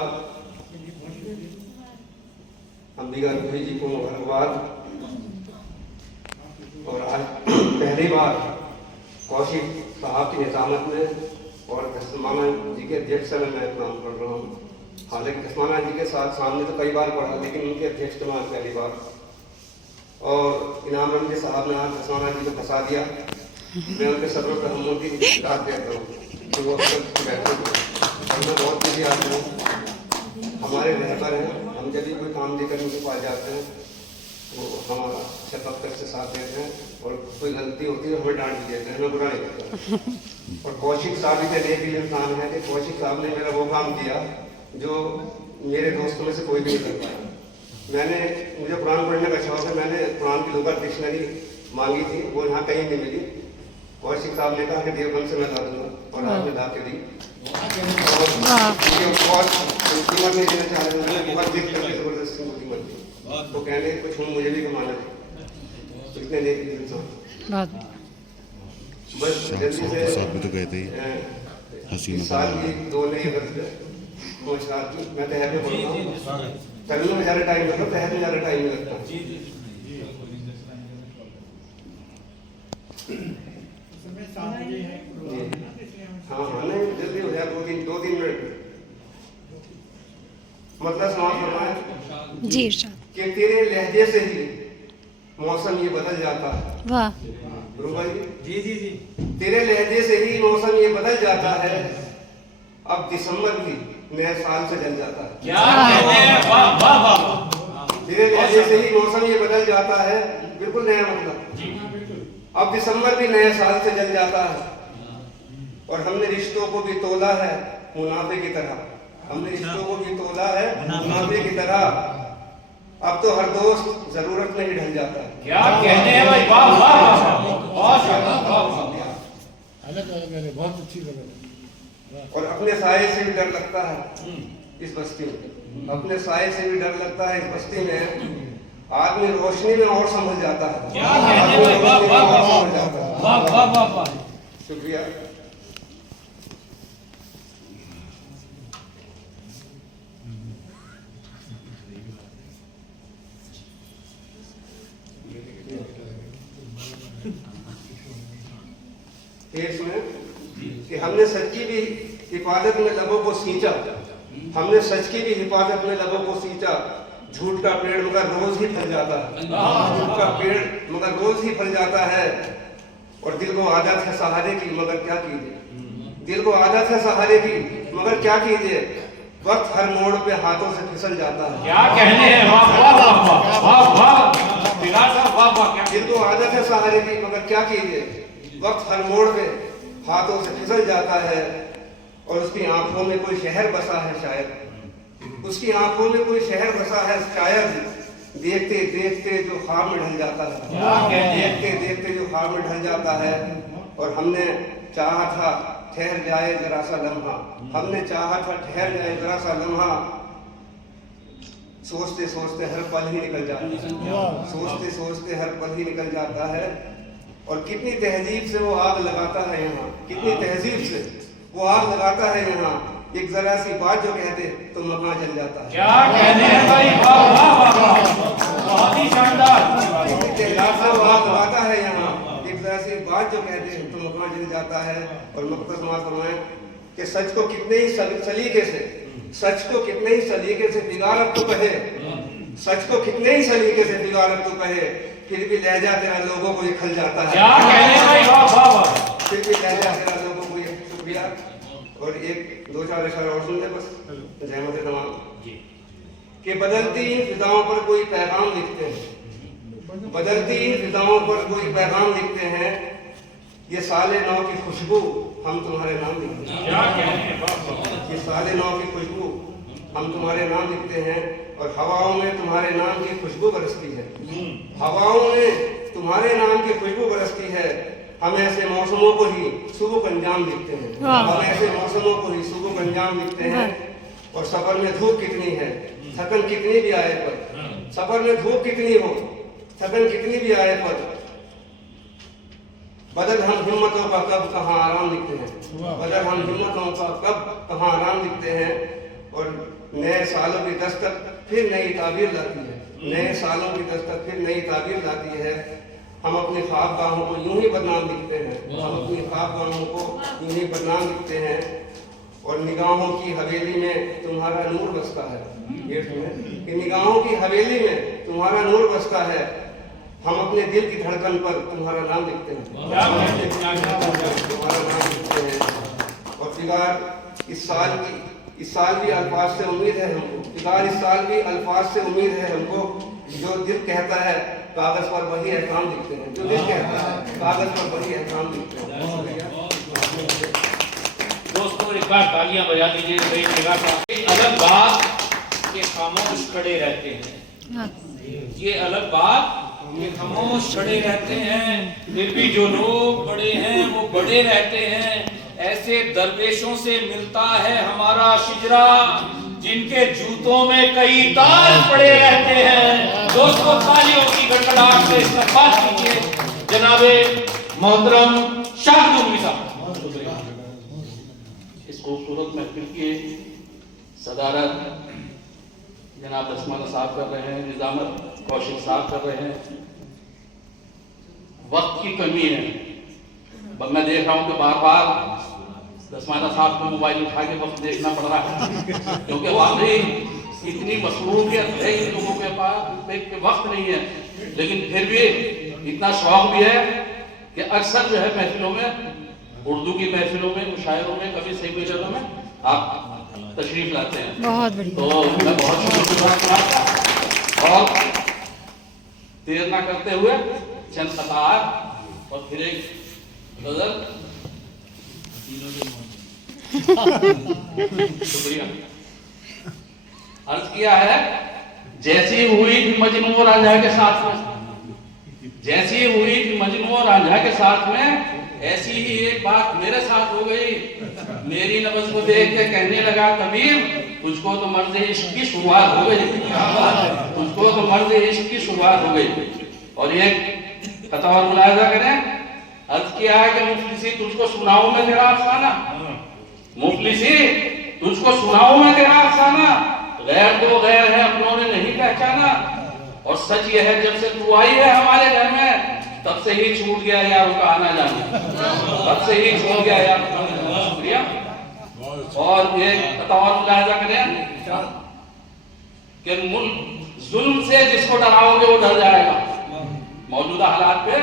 बाद अंबिका रोही जी को मुबारकबाद। और आज पहली बार कौशिक साहब की निजामत में और दस्माना जी के अध्यक्ष में मैं काम कर रहा हूँ। हालांकि दस्माना जी के साथ सामने तो कई बार पढ़ा, लेकिन उनके अध्यक्ष में पहली बार। और इनाम रंजी साहब ने आज दस्माना जी को फंसा दिया। मैं उनके सदरों पर हमों की रात देता हूँ कि वो अक्सर बैठे और मैं बहुत खुशी आती हूँ। हमारे रहबर हैं, हम जब भी कोई काम देकर उनके पास जाते हैं वो हमारा शफकत से साथ देते हैं, और कोई गलती होती है हमें डांट भी देते हैं, हमें बुरा नहीं लगता। और कौशिक साहब इतने नेक इंसान है कि कौशिक साहब ने मेरा वो काम किया जो मेरे दोस्तों में से कोई भी नहीं कर पाया। मुझे कुरान पढ़ने का शौक है, मैंने कुरान की लुग़त डिक्शनरी मांगी थी, वो यहाँ कहीं नहीं मिली। कौशिक साहब ने कहा कि देवबंद से मैं ला दूंगा, और आज मैं ला के दी। कीमत नहीं देना चाह रहे, बहुत जिद करके जबरदस्ती को कीमत दी। तो कहने कुछ मुझे भी कमाना है, तो इतने नेक इंसान। बस जल्दी से तो कहते ही साल की 2 नई मैं तहर में पढ़ता हूँ। चलने में ज़्यादा टाइम लगता, तहर में ज़्यादा टाइम लगता। हाँ हाँ, नहीं जल्दी हो जाए, 2-3 मिनट। मतलब समाप्त फरमाए जी कि तेरे लहजे से ही मौसम ये बदल जाता है। वाह रूबा जी जी जी, तेरे लहजे से ही मौसम ये बदल जाता है। अब दिसंबर भी नए साल से जल जाता है। क्या कहते हैं, वाह वाह वाह। तेरे लहजे से ही मौसम ये बदल जाता है, बिल्कुल नया मतलब। अब दिसंबर भी नए साल से जल जाता है। और हमने रिश्तों को भी तोला है मुनाफे की तरह। हमने रिश्तों को भी तोला है मुनाफे की तरह। अब तो हर दोस्त जरूरत में ही ढल जाता है। क्या कहते हैं भाई, वाह वाह वाह। बहुत अच्छी जगह। और अपने साये से भी डर लगता है इस बस्ती में। अपने साये से भी डर लगता है इस बस्ती में। आदमी रोशनी में और समझ जाता है। क्या कहते हैं भाई, वाह वाह वाह वाह वाह। शुक्रिया। कि हमने सच की भी हिफाजत में लबों को सींचा। हमने सच की भी हिफाजत में लबों को सींचा। झूठ का पेड़ मगर रोज ही फल जाता है। झूठ का पेड़ मगर रोज ही फल जाता है। और दिल को आदत है सहारे की, मगर क्या कीजिए। दिल को आदत है सहारे की, मगर क्या कीजिए। वक्त हर मोड़ पे हाथों से फिसल जाता है। क्या कहने हैं, वाह वाह वाह वाह वाह। दिल को आदत है सहारे की, मगर क्या कीजिए। वक्त हर मोड़ पे हाथों से फिसल जाता है। और उसकी आंखों में कोई शहर बसा है शायद। उसकी आंखों में कोई शहर बसा है शायद। देखते देखते जो ख्वाब में ढल जाता है। देखते देखते जो ख्वाब में ढल जाता है। और हमने चाहा था ठहर जाए जरा सा लम्हा। हमने चाहा था ठहर जाए जरा सा लम्हा। सोचते सोचते हर पल ही निकल जाता है। सोचते सोचते हर पल ही निकल जाता है। और कितनी तहजीब से वो आग लगाता है यहाँ। कितनी तहजीब से वो आग लगाता है यहाँ। एक जरा सी बात जो कहते तो मकान जल जाता है। क्या कहने हैं भाई, वाह वाह वाह। बहुत ही शानदार। वो आग लगाता है यहाँ। एक जरा सी बात जो कहते हैं तो मकान जल जाता है। और मकसद समाज फरमाए कि सच को कितने ही सलीके से, सच को कितने ही सलीके से बिगाड़त तो कहे। सच को कितने ही सलीके से बिगाड़त तो कहे, फिर भी लहजा तेरा लोगों को ये खल जाता है। क्या कहने हैं भाई, वाह वाह वाह। फिर भी लहजा तेरा लोगों को ये। शुक्रिया। और 1-2-4 इशारा और सुन ले बस, जहमत तमाम कि बदलती इन फिजाओं पर कोई पैगाम लिखते हैं। बदलती इन फिजाओं पर कोई पैगाम लिखते हैं। ये साले नौ की खुशबू हम तुम्हारे नाम लिखते हैं। क्या कहने हैं, वाह वाह। ये साले नौ की खुशबू हम तुम्हारे नाम लिखते हैं। और हवाओं में तुम्हारे नाम की खुशबू बरसती है। हवाओं में तुम्हारे नाम की खुशबू बरसती है। हम ऐसे मौसमों को ही सुबह अंजाम लिखते हैं। हम ऐसे मौसमों को ही सुबह अंजाम लिखते हैं। और सफर में धूप कितनी है, थकन कितनी भी आए पर। सफर में धूप कितनी हो, थकन कितनी भी आए पर। बदल हम हिम्मतों का कब कहाँ आराम लिखते हैं। बदल हम हिम्मतों का कब कहाँ आराम लिखते हैं। और नए सालों की दस्तक फिर नई ताबीर लाती है, नए सालों की दस्तक फिर नई ताबीर लाती है। हम अपनी ख्वाबगाहों को यूं ही बदनाम लिखते हैं, हम अपनी ख्वाबगाहों को यूं ही बदनाम लिखते हैं। और निगाहों की हवेली में तुम्हारा नूर बसता है, ये सुने कि निगाहों की हवेली में तुम्हारा नूर बसता है। हम अपने दिल की धड़कन पर तुम्हारा नाम लिखते हैं, तुम्हारा नाम लिखते हैं। और फिलहाल इस साल भी अल्फाज से उम्मीद है हमको, फिलहाल इस साल भी अल्फाज से उम्मीद है हमको। जो दिल कहता है कागज पर वही एहकाम लिखते हैं, जो दिल कहता है कागज पर वही एहकाम लिखते हैं। दोस्तों एक बार तालियां बजा दीजिए। कई जगह का अलग बात के खामोश खड़े रहते हैं, ये अलग बात के खामोश खड़े रहते हैं, फिर भी जो लोग बड़े हैं वो बड़े रहते हैं। ऐसे दरवेशों से मिलता है हमारा शिजरा, जिनके जूतों में कई ताज पड़े रहते हैं। दोस्तों तालियों की गड़गड़ाहट से इस्तकबाल कीजिए जनाबे मोहतरम शाहरुख साहब। इस खूबसूरत महफिल की सदारत जनाब दसमाना साहब कर रहे हैं, निजामत कौशिक साहब कर रहे हैं। वक्त की कमी है, मैं देख रहा हूं कि बार बार दसमाना साहब को मोबाइल उठा के वक्त देखना पड़ रहा है, क्योंकि वाकई इतनी मसरूफियत है इन लोगों के पास वक्त नहीं है। लेकिन फिर भी इतना शौक भी है कि अक्सर जो है महफिलों में, उर्दू की महफिलों में, मुशायरों में, कभी सेमिनारों में आप तशरीफ लाते हैं। बहुत बढ़िया। तो मैं बहुत शुक्रिया और देर ना करते हुए चंद कतार और फिर एक गजल। शुक्रिया। अर्ज किया है, जैसी हुई थी मजनू और रांझा के साथ में, जैसी हुई थी मजनू और रांझा के साथ में, ऐसी ही एक बात मेरे साथ हो गई। मेरी नब्ज को देख के कहने लगा कबीर, तुझको तो मर्द इश्क की शुरुआत हो गई, तुझको तो मर्द इश्क की शुरुआत हो गई। और एक कथा और मुलाहिजा करें, अर्ज किया है कि मुफलिसी तुझको सुनाऊं मैं तेरा अफसाना, मुफलिसी तुझको सुनाऊं मैं तेरा अफसाना, गैर तो गैर है अपनों ने नहीं पहचाना, और सच यह है जब से तू आई है हमारे घर में, तब से ही छूट गया यारों का आना जाना, तब से ही छूट गया यार। शुक्रिया। और एक कथा और मुलाहिजा करें कि जुल्म से जिसको डराओगे वो डर जाएगा। मौजूदा हालात पे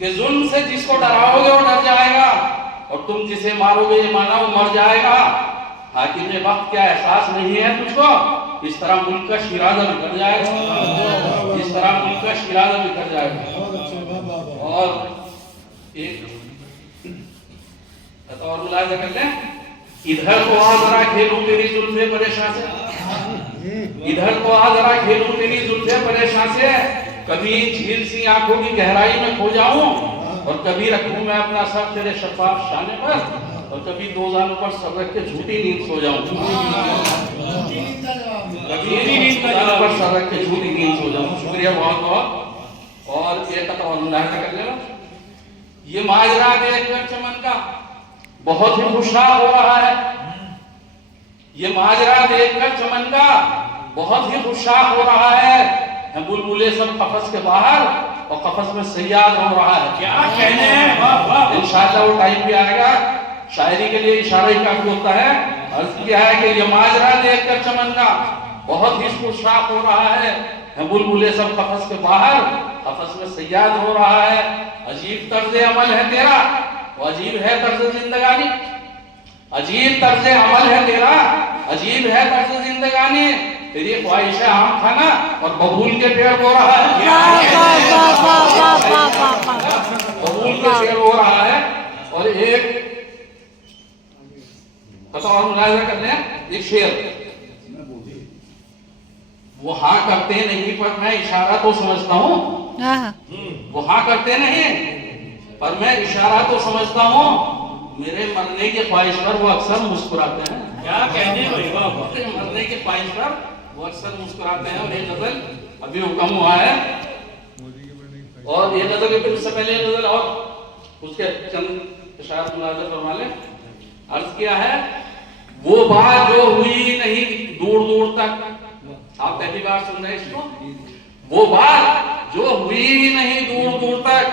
कि जुल्म से जिसको डराओगे वो डर जाएगा, और तुम जिसे मारोगे ये माना वो मर जाएगा। हाकिम ने वक्त क्या एहसास नहीं है तुझको, इस तरह मुल्क का शिराजा बिखर जाएगा, इस तरह मुल्क का शिराजा बिखर जाएगा। और एक और मुलाहिजा कर लें, इधर तो आ जरा खेलूं तेरी जुल्फे परेशान से, इधर तो आ जरा खेलूं तेरी जुल्फे परेशान से, कभी झील सी आंखों की गहराई में खो जाऊं, और कभी रखूं मैं अपना सर तेरे शफाफ शाने पर, और कभी दो जानों पर सर रख के झूठी नींद सो जाऊं, कभी नींद पर सर रख के झूठी नींद सो जाऊं। शुक्रिया बहुत बहुत। और ये कथा और मुलाहिजा कर लेना, ये माजरा देखकर चमन का बहुत ही खुशहाल हो रहा है, ये माजरा देखकर चमन का बहुत ही खुशहाल हो रहा है। बुलबुले सब कफस के बाहर और कफस में सैयाद हो रहा है। क्या कहने हैं, इंशाअल्लाह वो टाइम भी आएगा, शायरी के लिए इशारा ही काफी होता है। अर्ज किया है कि ये माजरा देखकर चमन का बहुत ही खुशहाल हो रहा है, बुलबुले सब कफस के बाहर, कफस में सैयाद हो रहा है। अजीब तर्ज अमल है तेरा, अजीब है तर्ज जिंदगानी, अजीब तर्ज अमल है तेरा, अजीब है तर्ज जिंदगानी, तेरी ख्वाहिश है आम खाना और बबूल के पेड़ बो रहा है, बबूल के पेड़ बो रहा है। और एक कथा और मुलाहिजा करते हैं, एक शेर, वो हाँ करते नहीं पर मैं इशारा तो समझता हूँ, वो हाँ करते नहीं पर मैं इशारा तो समझता हूँ, मेरे मरने की ख्वाहिश पर वो अक्सर मुस्कुराते हैं। क्या कहने भाई, मरने की ख्वाहिश पर वो अक्सर मुस्कुराते हैं। और ये नजर अभी हुक्म हुआ है, और ये नजर उससे पहले नजर और उसके चंद इशारा मुलाहिजा फरमा लें। अर्ज किया है, वो बात जो हुई नहीं दूर दूर तक, आप पहली बार सुन रहे हैं इसको, वो बात जो हुई ही नहीं दूर दूर तक,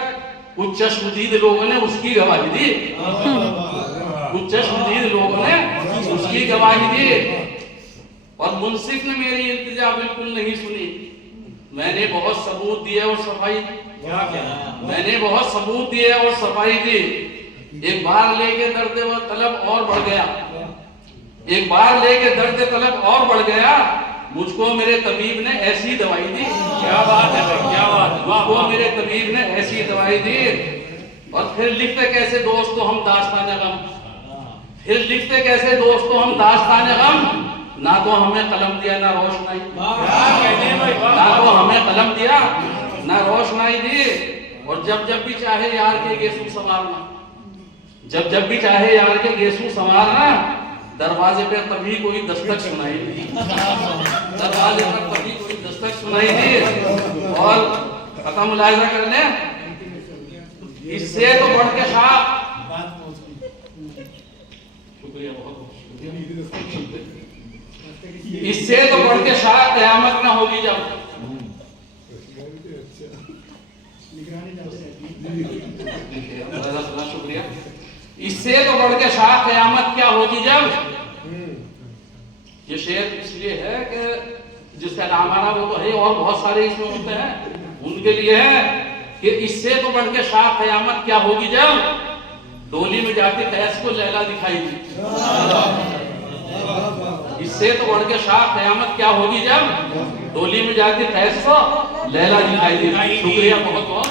कुछ चश्मदीद लोगों ने उसकी गवाही दी, कुछ चश्मदीद लोगों ने उसकी गवाही दी। और मुंसिफ ने मेरी इल्तिजा बिल्कुल नहीं सुनी। मैंने बहुत सबूत दिए और सफाई, मैंने बहुत सबूत दिए और सफाई दी। एक बार लेके दर्द व तलब और बढ़ गया, एक बार लेके दर्द तलब और बढ़ गया। मुझको मेरे तबीब ने ऐसी दवाई दी, क्या बात है, क्या बात, मुझको मेरे तबीब ने ऐसी दवाई दी। और फिर लिखते कैसे दोस्तों हम दास्तान गम, फिर लिखते कैसे दोस्तों हम दास्तान गम। ना तो हमें कलम दिया ना रोशनाई, ना तो हमें कलम दिया ना रोशनाई दी। और जब जब भी चाहे यार के गेसू संवारना, जब जब भी चाहे यार के गेसू संवारना, दरवाजे पे कभी कोई दस्तक सुनाई दी, दरवाजे पर कभी कोई दस्तक सुनाई दी। और खत्म मुलाहिजा कर ले, इससे तो बढ़ के साहब, शुक्रिया बहुत, इससे तो बढ़ के शाह कयामत ना होगी जब, शुक्रिया, इससे तो बढ़ के शाह कयामत क्या होगी जब। ये शेर इसलिए है कि जिसका नाम आना वो तो है, और बहुत सारे इसमें होते हैं, उनके लिए है कि इससे तो बढ़ के शाह कयामत क्या होगी जब डोली में जाती कैस को लैला दिखाई दी। इससे तो बढ़ के शाह कयामत क्या होगी जब डोली में जाती कैस को लैला दिखाई दी। शुक्रिया बहुत बहुत।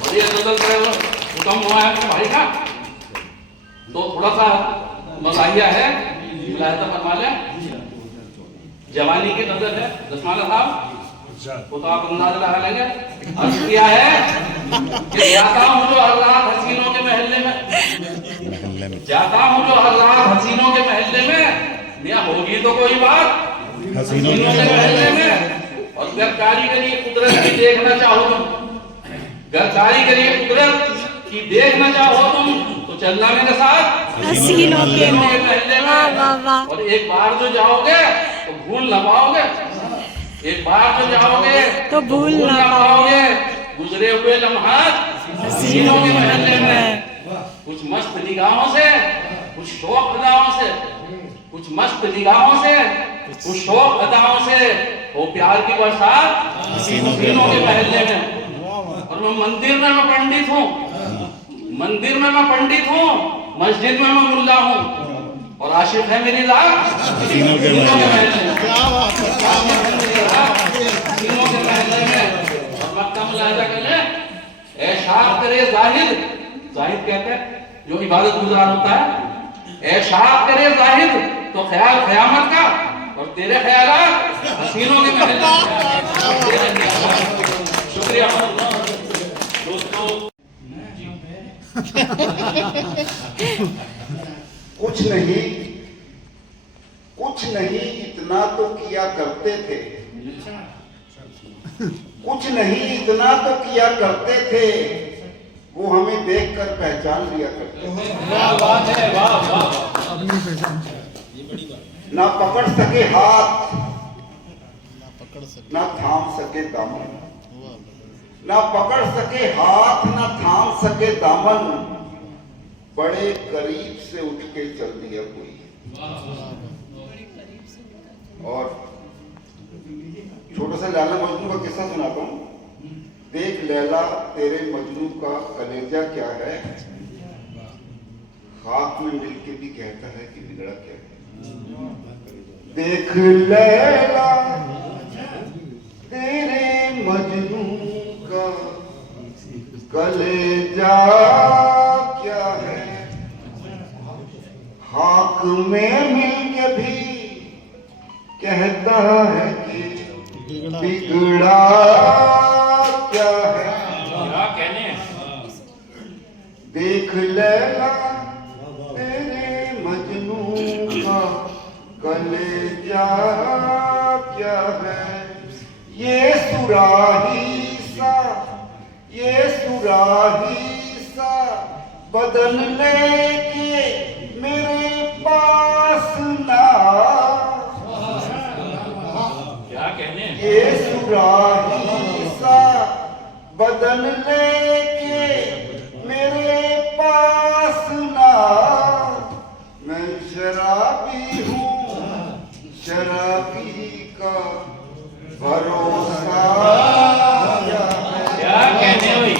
और ये हुक्म हुआ है आपके भाई का, तो थोड़ा सा मजाहिया है, मुलाहिजा फरमा लें। जवानी की नजर है दसमाला साहब, वो तो आप अंदाजा लगा लेंगे। अर्ज किया है कि जाता हूँ जो हर रात हसीनों के महल्ले में, जाता हूँ जो हर रात हसीनों के महल्ले में, मियां होगी तो कोई बात हसीनों के महल्ले में। और घर कारीगरी कुदरत की देखना चाहो तुम, घर कारीगरी कुदरत की देखना चाहो तुम, तो चलना मेरे साथ हसीनों के महल्ले में। और एक बार जो जाओगे तो भूल ना पाओगे, एक बार जो जाओगे तो भूल ना पाओगे गुजरे हुए लम्हात हसीनों के महल्ले में। कुछ मस्त निगाहों से, कुछ शौक अदाओं से, कुछ मस्त निगाहों से, कुछ शौक अदाओं से वो प्यार की बरसात हसीनों के महल्ले में। और मैं मंदिर में मैं पंडित हूँ, मंदिर में मैं पंडित हूँ, मस्जिद में मैं मुल्ला हूँ, और आशिक है मेरी लाख हसीनों के महल्ले में। और मक्का मुलाहिजा कर ले, ऐशाक करे जाहिद, जाहिद कहते हैं जो इबादत गुजार होता है, ऐशाक करे जाहिद तो ख्याल क़यामत का, और तेरे ख्यालात हसीनों के महल्ले में। शुक्रिया दोस्तों। कुछ नहीं इतना तो किया करते थे, कुछ नहीं इतना तो किया करते थे, वो हमें देखकर पहचान लिया करते थे। ना पकड़ सके हाथ, ना थाम सके दामन, ना पकड़ सके हाथ, ना थाम सके दामन, बड़े करीब से उठ के चल दिया कोई। और छोटा सा लैला मजनू का किस्सा सुनाता हूँ। देख लैला तेरे मजनू का कलेजा क्या है, खाक में मिलके भी कहता है कि बिगड़ा क्या है। देख लैला तेरे मजनू का कलेजा क्या है, खाक में मिलके भी कहता है कि बिगड़ा क्या है। क्या कहने, देख लैला तेरे मजनू का कलेजा क्या है, ये सुराही सा, ये सुराही सा बदन लेके मेरे पास ना बदन लेके मेरे पास ना, मैं शराबी हूँ, शराबी का भरोसा क्या कहने हुई?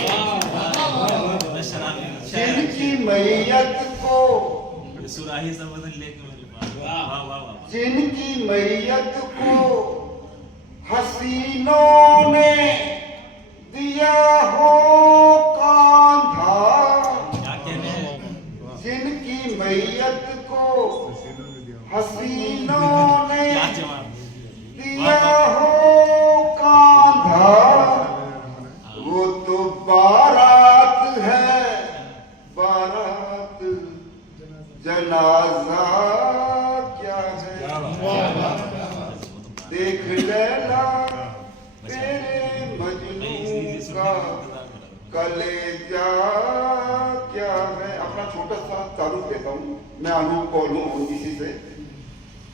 जिनकी मैयत को, सुराही संबोधन लेके मेरे पास। वाह वाह वाह वाह। जिनकी मैयत को हसीनों ने दिया हो कांधा, क्या कहने हैं? जिनकी मैयत को हसीनों ने क्या जवाब? दिया हो कांधा, वो तो बारात है, बारात जनाजा क्या है। देख लेला तेरे मजनू का कलेजा क्या है। अपना छोटा सा तारुफ देता हूँ। मैं अनूप कौल हूँ इसी से,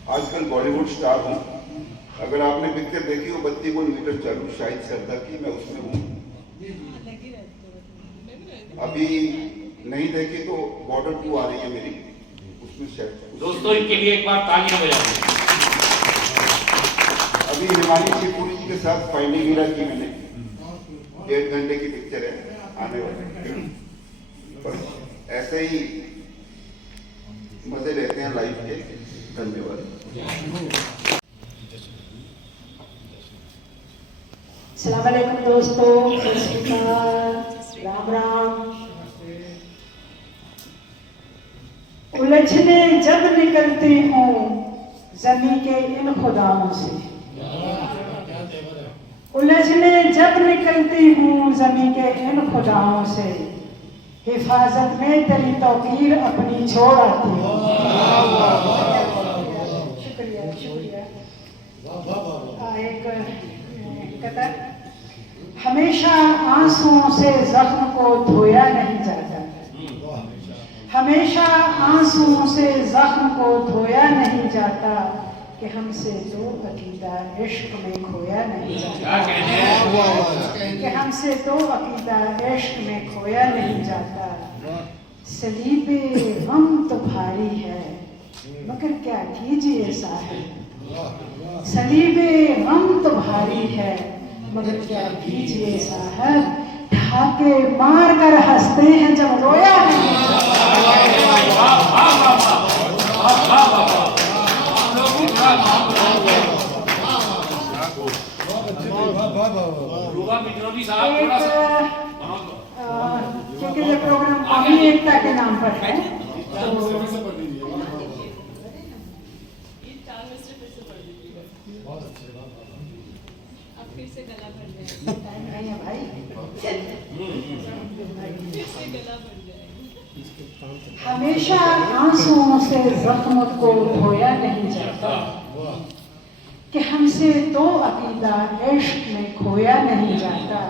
आजकल बॉलीवुड स्टार हूँ। अगर आपने पिक्चर देखी हो 32 मीटर चालू शाहिद सरदा की, मैं उसमें हूँ। अभी नहीं देखी तो बॉर्डर 2 आ रही है मेरी, उसमें शायद। दोस्तों इनके लिए एक बार तालियां बजाएं। अभी हिमानी शिवपुरी जी के साथ फाइनल हीरा की मैंने, 1.5 घंटे की पिक्चर है आने वाली। पर ऐसे ही मजे लेते हैं लाइफ के। धन्यवाद। अस्सलाम वालेकुम दोस्तों, सत श्री अकाल, राम राम। उलझने जब निकलती हूँ जमी के इन खुदाओं से, उलझने जब निकलती हूँ जमी के इन खुदाओं से, हिफाजत में तेरी तौकीर अपनी छोड़ आती हूँ। शुक्रिया शुक्रिया। एक कतर, हमेशा आंसुओं से जख्म को धोया नहीं जाता, हमेशा आंसुओं से जख्म को धोया नहीं जाता, कि हमसे तो अकीदा इश्क में खोया नहीं जाता, कि हमसे तो अकीदा इश्क में खोया नहीं जाता। सलीबे गम तो भारी है मगर क्या कीजिए साहब, सलीबे गम तो भारी है मगर क्या कीजिए साहब, ढाके मार कर हंसते हैं जब रोया नहीं क्योंकि ये प्रोग्राम कौमी एकता के नाम पर है, हमेशा आंसुओं से जख्म को धोया नहीं जाता, कि हमसे तो अकीदा इश्क में खोया नहीं जाता।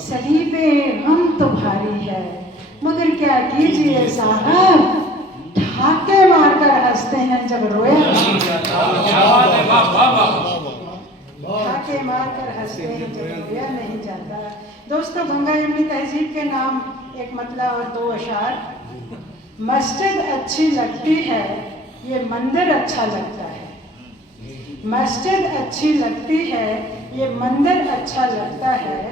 सलीबे गम तो भारी है मगर क्या कीजिए साहब, ढाके मारकर हंसते हैं जब रोया नहीं जाता, ढाके मारकर हंसते हैं जब रोया नहीं जाता। दोस्तों, गंगा यमुनी तहजीब के नाम एक मतला और 2 अशार। मस्जिद अच्छी लगती है ये मंदिर अच्छा लगता है, मस्जिद अच्छी लगती है ये मंदिर अच्छा लगता है,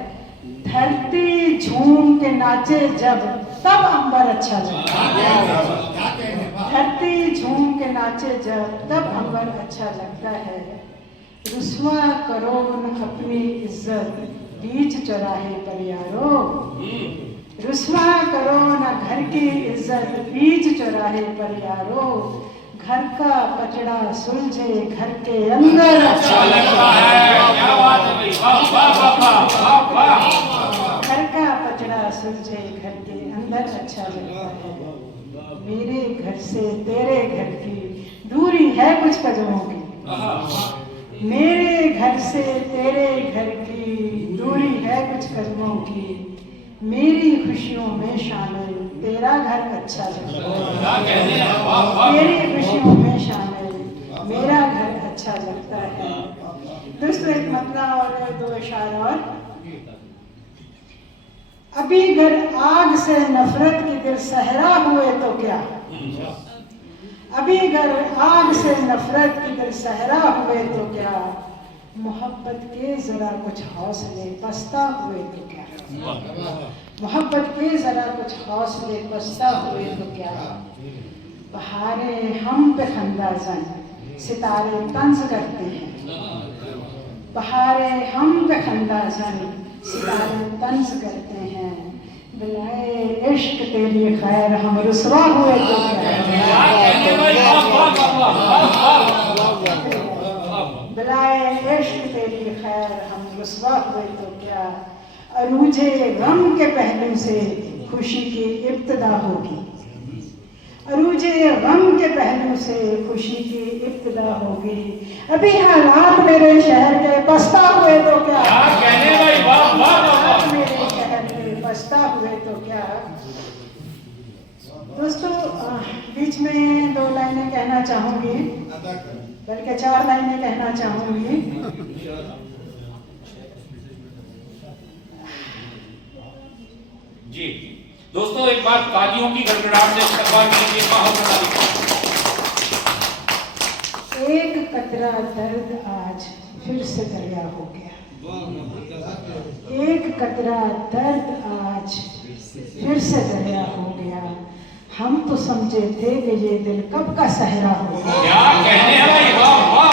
धरती झूम के नाचे जब तब अंबर अच्छा लगता है, धरती झूम के नाचे जब तब अंबर अच्छा लगता है। रुस्वा करो न अपनी इज्जत बीच चौराहे पर यारो, रुस्वा करो न घर की इज्जत बीच चौराहे पर यारो, घर का कचरा सुलझे घर के अंदर अच्छा लगता है। क्या बात है भाई, वाह वाह वाह वाह। घर का कचरा सुलझे घर के अंदर अच्छा लगता है। मेरे घर से तेरे घर की दूरी है कुछ कदमों की, मेरे घर से तेरे घर की दूरी है कुछ कदमों की, मेरी खुशियों में शामिल तेरा घर अच्छा लगता है, तेरी खुशियों में शामिल मेरा घर अच्छा लगता है। दोस्तों, एक मतला और 2 अशार और। अभी अगर आग से नफरत के दिल सहरा हुए तो क्या, अभी अगर आग से नफरत के दिल सहरा हुए तो क्या, मोहब्बत के जरा कुछ हौसले पस्ता हुए तो क्या, मोहब्बत के जरा कुछ हौसले पस्ता हुए तो क्या। बहारे हम पे खंदाजन सितारे तंज करते हैं, बहारे हम पे खंदाजन सितारे तंज करते हैं। बिलाए इश्क तेरी खैर हम रुसवा हुए तो क्या, बिलाए इश्क तेरी खैर हम रुसवा हुए तो क्या। अरूजे गम के पहलू से खुशी की इब्तिदा होगी, अरूजे गम के पहलू से खुशी की इब्तिदा होगी। अभी हालात मेरे शहर के पछता हुए तो क्या, हालात मेरे शहर के पछता हुए तो क्या। दोस्तों बीच में 2 लाइनें कहना चाहूंगी, बल्कि 4 लाइनें कहना चाहूंगी। जी दोस्तों, एक बार तालियों की गड़गड़ाहट से इस्तकबाल कीजिए। एक कतरा दर्द आज फिर से दरिया हो गया, एक कतरा दर्द आज फिर से दरिया हो गया। हम तो समझे थे कि ये दिल कब का सहरा हो गया, क्या कहने हैं भाई, वाह वाह।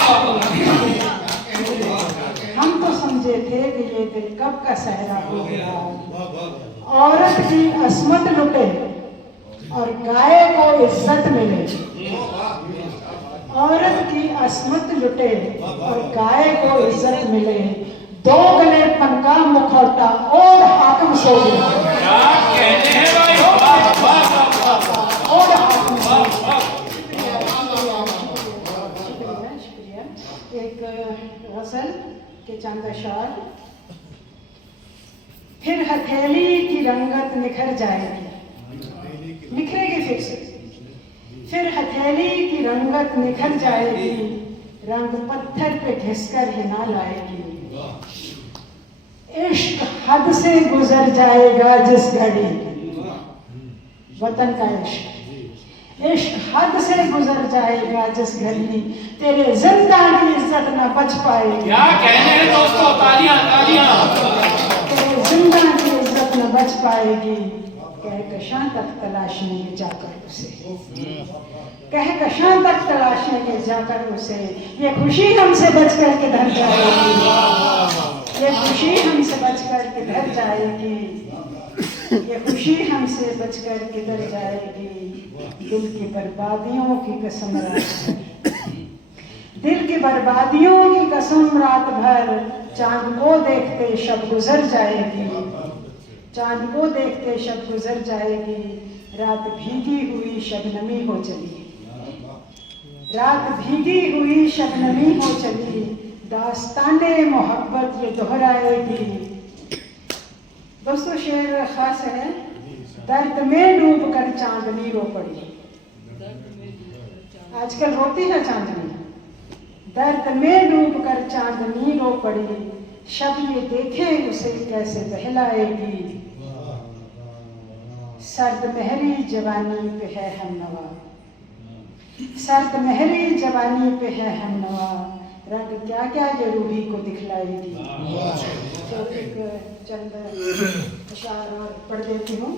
हम तो समझे थे कि ये दिल कब का सहरा हो गया। औरत की असमत लुटे और गाय को इज्जत मिले, औरत की असमत लुटे और गाय को इज्जत मिले। 2 गले पनका मुखौटा और हाकिम सो गया, क्या कहने हैं भाई, वाह वाह। और हाकिम सो गया। शुक्रिया। एक गजल के चंद अशआर। फिर हथेली की रंगत निखर जाएगी, निखरेगी फिर से, फिर हथेली की रंगत निखर जाएगी, रंग पत्थर पे घिसकर हिना लाएगी। इश्क हद से गुजर जाएगा जिस घड़ी, वतन का इश्क, इश्क हद से गुजर जाएगा जिस घड़ी, तेरे जिंदा की इज्जत न बच पाएगी। क्या कहने हैं दोस्तों, तालियां तालियां। जिंदा की इज्जत न बच पाएगी, कहकशां तक तलाशेंगे जाकर उसे, कहकशां तक तलाशेंगे जाकर उसे। ये खुशी हमसे बच कर किधर जाएगी, ये खुशी हमसे बच कर किधर जाएगी, ये खुशी हमसे बच कर किधर जाएगी। दिल की बर्बादियों की कसम रात, दिल की बर्बादियों की कसम रात भर, चांद को देखते शब गुजर जाएगी, चांद को देखते शब गुजर जाएगी। रात भीगी हुई शबनमी हो चली, रात भीगी हुई शबनमी हो चली, दास्ताने मोहब्बत ये दोहराएगी। दोस्तों शेर खास है। दर्द में डूब कर चांदनी रो पड़ी, आजकल रोती है चांदनी। दर्द में डूब कर चांदनी रो पड़ी, शब ये देखे उसे कैसे बहलाएगी। सर्द महरी जवानी पे है हमनवा, सर्द महरी जवानी पे है हमनवा, रंग क्या क्या ये रूही को दिखलाएगी। तो एक चंद अशार और पढ़ देती हूँ।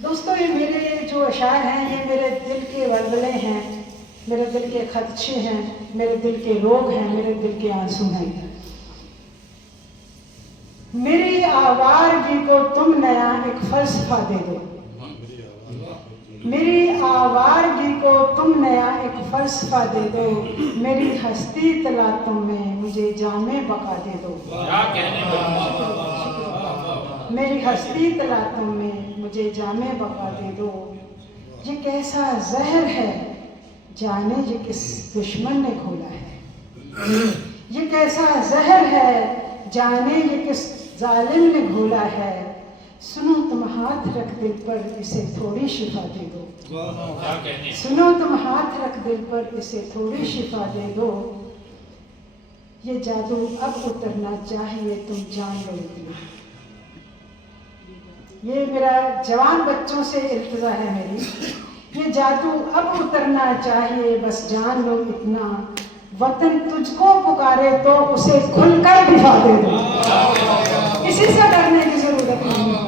दोस्तों ये मेरे जो अशार हैं ये मेरे दिल के वलवले हैं, मेरे दिल के खदशे हैं, मेरे दिल के रोग हैं, मेरे दिल के आंसू हैं। मेरी आवारगी को तुम नया एक फलसफा दे दो, मेरी आवारगी को तुम नया एक फलसफा दे दो, मेरी हस्ती तला तुम में मुझे जामे बका दे दो। मेरी हस्ती तला तुम में मुझे जामे बका दे दो। ये कैसा जहर है जाने ये किस दुश्मन ने घोला है, ये कैसा जहर है जाने ये किस जालिम ने घोला है। सुनो तुम हाथ रख दिल पर इसे थोड़ी शिफा दे दो, सुनो तुम हाथ रख दिल पर इसे थोड़ी शिफा दे दो। ये जादू अब उतरना चाहिए तुम जान लो इतना, ये मेरा जवान बच्चों से इल्तिजा है मेरी, ये जादू अब उतरना चाहिए, बस जान लो इतना, वतन तुझको पुकारे तो उसे खुलकर दिखा दे दो। किसी से डरने की जरूरत नहीं है,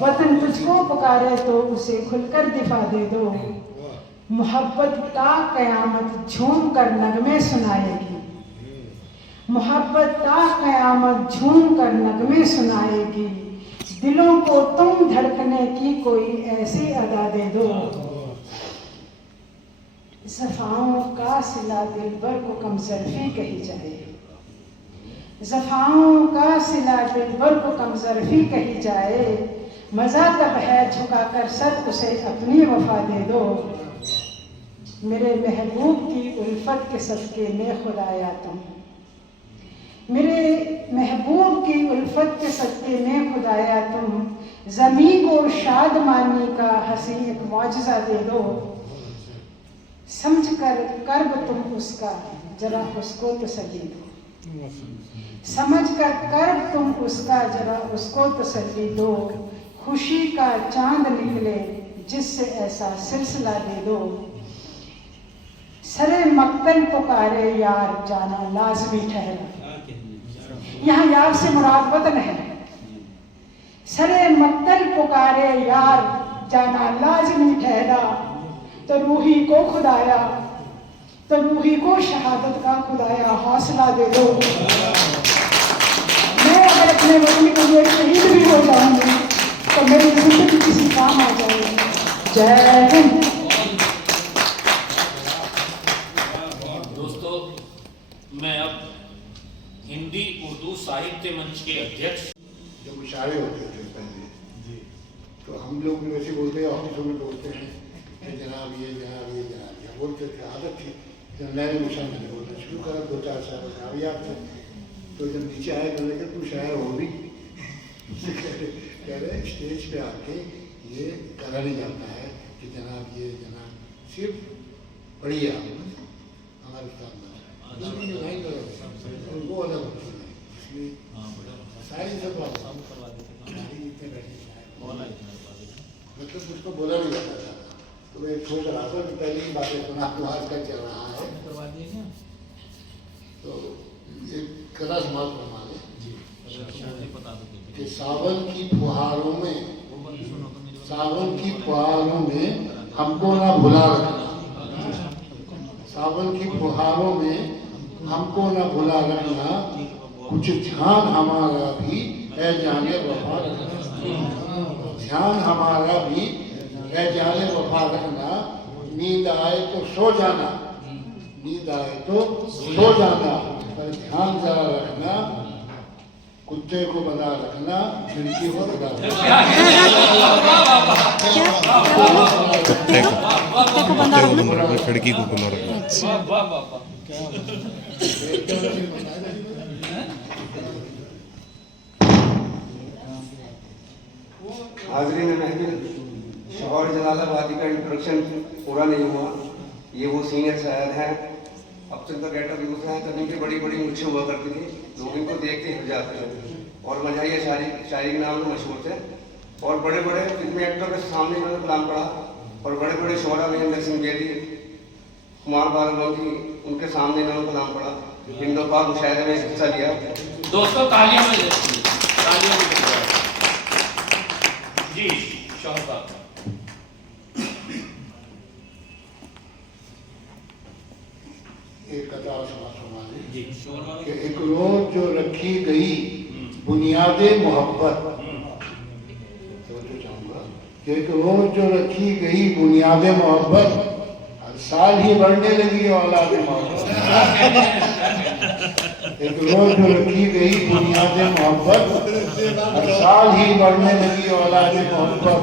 वतन तुझको पुकारे तो उसे खुलकर दिखा दे दो। मोहब्बत ता कयामत झूम कर नगमे सुनाएगी, मोहब्बत ता कयामत झूम कर नगमे सुनाएगी, दिलों को तुम धड़कने की कोई ऐसी अदा दे दो। ज़फ़ाओं का सिला दिलबर को कमज़रफ़ी कही जाए, ज़फ़ाओं का सिला दिलबर को कमज़रफ़ी कही जाए, मज़ा तब है झुकाकर सर उसे अपनी वफ़ा दे दो। मेरे महबूब की उल्फत के सदके में खुदाया तुम, मेरे महबूब की उल्फत के सदके में खुदाया तुम, ज़मीं को शादमानी का हंसी एक मौजज़ा दे दो। समझ कर कर्ब तुम उसका जरा उसको तसल्ली दो, समझ कर कर्ब तुम उसका जरा उसको तसल्ली दो। खुशी का चांद निकले जिससे ऐसा सिलसिला दे दो। सरे मक्तल पुकारे यार जाना लाजमी ठहरा, यहाँ यार से मुराद वतन है। सरे मक्तल पुकारे यार जाना लाजमी ठहरा, तो रूही को खुदाया, तो रूही को शहादत का खुदाया हौसला दे दो। मैं अगर अपने वतन के लिए शहीद भी हो जाऊंगी तो मेरी जिंदगी किसी काम आ जाएगी। जय हिंद। दोस्तों, मैं अब हिंदी उर्दू साहित्य मंच के अध्यक्ष। जब मुशायरे होते थे पहले, तो हम लोग भी वैसे बोलते हैं, ऑफिसों में बोलते हैं कि जनाब ये जनाब ये जनाब ये बोलते थे, आदत थी। जब नए मुशायरे मैंने बोलना शुरू करा 2-4 साल कामयाब थे, तो जब नीचे आए तो लेकर तू शायर हो भी कह रहे स्टेज पे आके ये करा नहीं जाता है कि जनाब ये जनाब सिर्फ बढ़िया हमारे साथ नहीं करो, वो अलग होता है। इसलिए सारी सब मतलब उसको बोला नहीं जाता था। तो मैं सोच रहा था कि पहले ही बातें सुना तो आजकल चल रहा है, तो ये कला समाज प्रमाण कि सावन की फुहारों में, सावन की फुहारों में हमको ना भुला रखना, सावन की फुहारों में हमको ना भुला रखना, कुछ ध्यान हमारा भी है जाने वफा रखना, ध्यान हमारा भी है जाने वफा रखना। नींद आए तो सो जाना, नींद आए तो सो जाना, पर ध्यान जरा रखना, कुत्ते को बना रखना, खिड़की को लगा रखना। कुत्ते को बंधा रखना, खिड़की को खुला रखना। हाजरीन महफिल, शौहर जलालाबादी का इंट्रोडक्शन पूरा नहीं हुआ। ये वो सीनियर शायर हैं, अब तक तो गेटअप यूज है, तब इनकी बड़ी बड़ी मूछें हुआ करती थी, लोग इनको देखते हिल जाते थे और मजाहिया शायरी के नाम में मशहूर थे। और बड़े बड़े फिल्मी एक्टर के सामने इन्होंने कलाम पढ़ा और बड़े बड़े शोहरा महेंद्र सिंह बेदी, कुमार बालगोंदी, उनके सामने इन्होंने कलाम पढ़ा, हिंदो पाक मुशायरे में हिस्सा लिया। दोस्तों तालियों में तालियों में जी शौहर एक कथा समाज कि एक रोज जो रखी गई बुनियादे मोहब्बत, तो चाहूंगा कि एक रोज जो रखी गई बुनियादे मोहब्बत, हर साल ही बढ़ने लगी औलादे मोहब्बत। एक रोज जो रखी गई बुनियादे मोहब्बत, हर साल ही बढ़ने लगी औलादे मोहब्बत।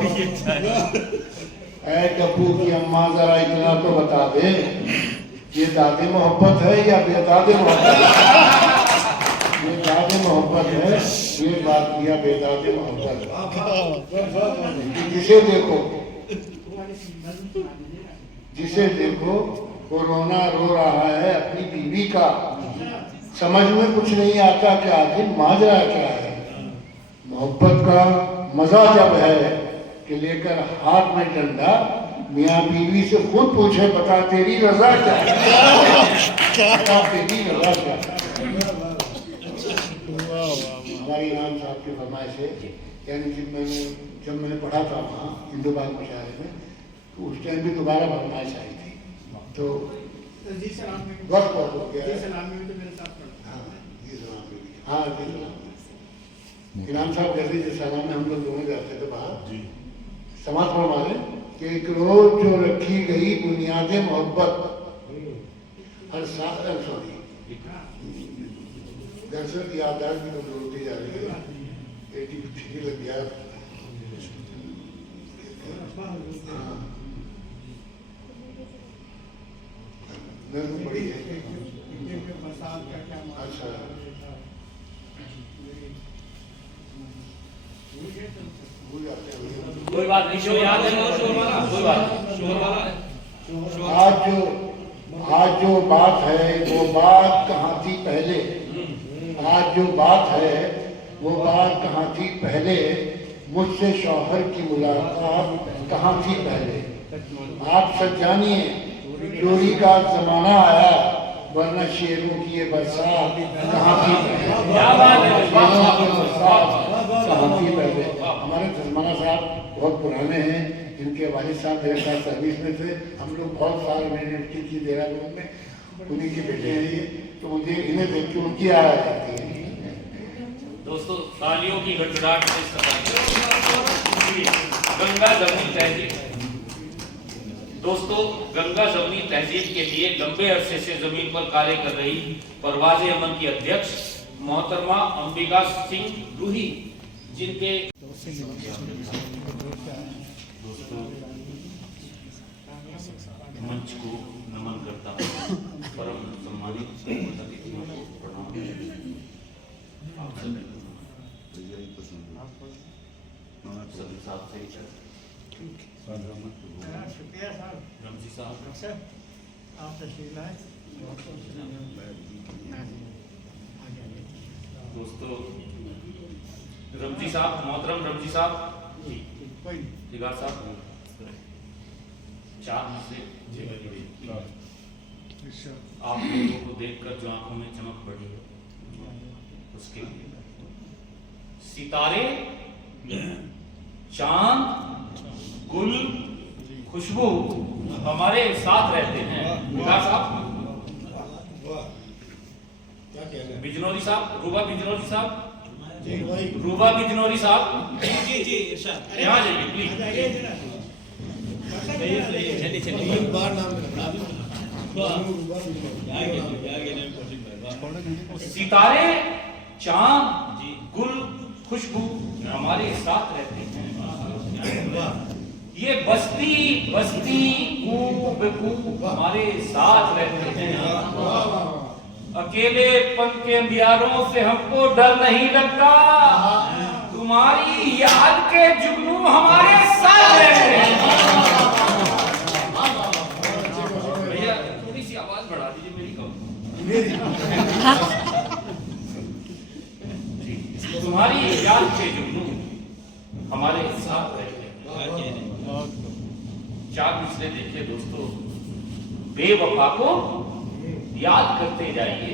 ऐ कपूर की अम्मा जरा इतना तो बता दे, ये दादे मोहब्बत है या बेदादे मोहब्बत है? ये दादे मोहब्बत है, ये बात किया बेदादे मोहब्बत। जिसे देखो, जिसे देखो कोरोना रो रहा है अपनी बीवी का, समझ में कुछ नहीं आता कि आखिर माजरा क्या है। मोहब्बत का मजा जब है कि लेकर हाथ में डंडा मियाँ बीवी से खुद पूछे बता तेरी रजा क्या है, बता तेरी रजा क्या है। हमारे इमाम साहब की फरमाइश है, यानी जब मैंने पढ़ा था वहाँ हिंदू बाग मुशायरे में, तो उस टाइम भी दोबारा फरमाइश आई थी, तो वक्त बहुत हो गया हाँ इनाम साहब कहते जिस सलाम में हम लोग दोनों जाते थे बाहर समाज फरमा लें कि एक रोज जो रखी गई बुनियाद मोहब्बत हर साल सॉरी दरअसल याददाश्त भी कमजोर होती जा रही है, 83 लग गया। बड़ी है अच्छा कोई बात नहीं, शोर याद है, शोर वाला कोई बात आज जो बात है वो बात कहाँ थी पहले, आज जो बात है वो बात कहाँ थी पहले, मुझसे शौहर की मुलाकात कहाँ थी पहले। आप सब जानिए चोरी का जमाना आया, वरना शेरों की ये बरसात कहाँ थी पहले, कहाँ थी पहले। हमारे जजमाना साहब बहुत पुराने हैं, इनके वालिद साहब मेरे साथ सर्विस में थे, हम लोग बहुत साल मैंने उनकी की देहरादून में, उन्हीं के बेटे हैं ये, तो मुझे इन्हें देख के उनकी याद आ जाती है। दोस्तों तालियों की गड़गड़ाहट से गंगा जमनी तहजीब, दोस्तों गंगा जमनी तहजीब के लिए लंबे अरसे से जमीन पर कार्य कर रही परवाज़े अमन की अध्यक्ष मोहतरमा अंबिका सिंह रूही, जिनके मंच को नमन करता हूं, परम सम्मानित अतिथियों को प्रणाम। सभी साहब से रमजी साहब दोस्तों रमजी साहब, मोहतरम रमजी साहब जी, दिगार साहब, चार से आप लोगों को देखकर जो आंखों में चमक बढ़ी है उसके लिए सितारे, चांद, गुल, खुशबू हमारे साथ रहते हैं। दिगार साहब, बिजनौरी साहब, रूबा बिजनौरी साहब, रूबा बिजनौरी साहब जी जी इरशाद यहाँ जाइए प्लीज। सितारे, चांद, गुल, खुशबू हमारे साथ रहते हैं। ये बस्ती बस्ती कूब कूब हमारे साथ रहते हैं। अकेलेपन के अंधियारों से हमको डर नहीं लगता, तुम्हारी याद के जुगनू हमारे साथ रहते हैं। भैया थोड़ी सी आवाज बढ़ा दीजिए मेरी कम। तुम्हारी याद के जुगनू हमारे साथ रहते हैं। चार मिसरे देखिए दोस्तों, बेवफा को याद करते जाइए,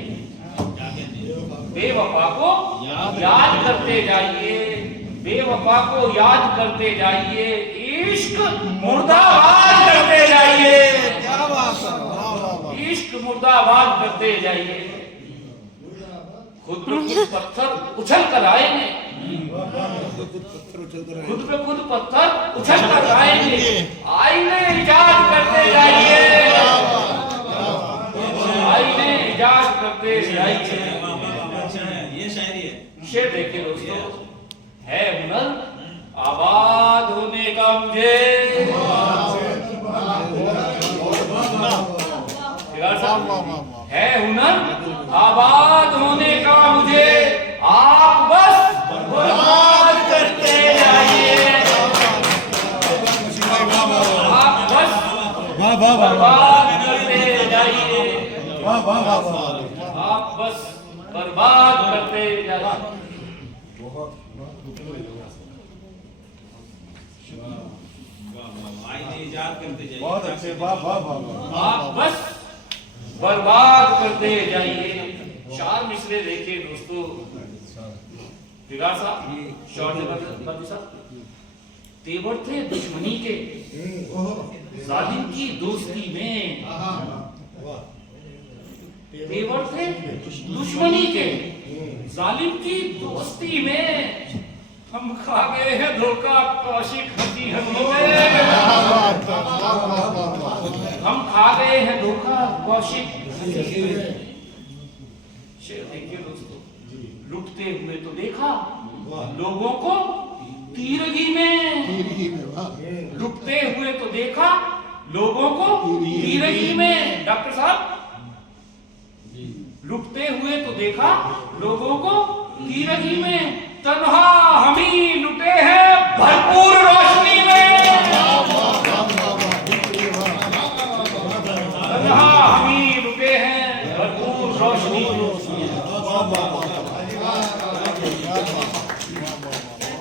बेवफा को याद करते जाइए, बेवफा को याद करते जाइए, इश्क मुर्दाबाद करते जाइए, इश्क मुर्दाबाद करते जाइए। खुद पे खुद पत्थर उछल कर आएंगे, खुद पे खुद पत्थर उछल कर आएंगे, आईने इजाद करते जाइए, आईने इजाद करते जाइए। ये शायरी है। शेर देखिए दोस्तों, है हुनर आबाद होने का मुझे, है हुनर आबाद होने का मुझे, आप बस बर्बाद करते जाइए, आप बस बर्बाद करते जाइए, आप बस बर्बाद करते जाइए। बर्बाद करते जाइए। बहुत अच्छे, वाह वाह वाह वाह। आप बस बर्बाद करते जाइए। 4 मिसरे देखिए दोस्तों, फिगार साहब, शॉर्ट साहब। तेवर थे दुश्मनी के, जालिम की दोस्ती में। तेवर थे दुश्मनी के, जालिम की दोस्ती में। हम खा गए हैं धोखा कौशिक हंसी हंसी में। हम खा गए हैं धोखा कौशिक हंसी में। शेर देखिए दोस्तों, लुटते हुए तो देखा लोगों को तीरगी में। लुटते हुए तो देखा लोगों को तीरगी में। डॉक्टर साहब, लुटते हुए तो देखा लोगों को तीरगी में। तन्हा हम ही लुटे हैं भरपूर रोशनी में। तन्हा हम ही लुटे हैं भरपूर रोशनी में।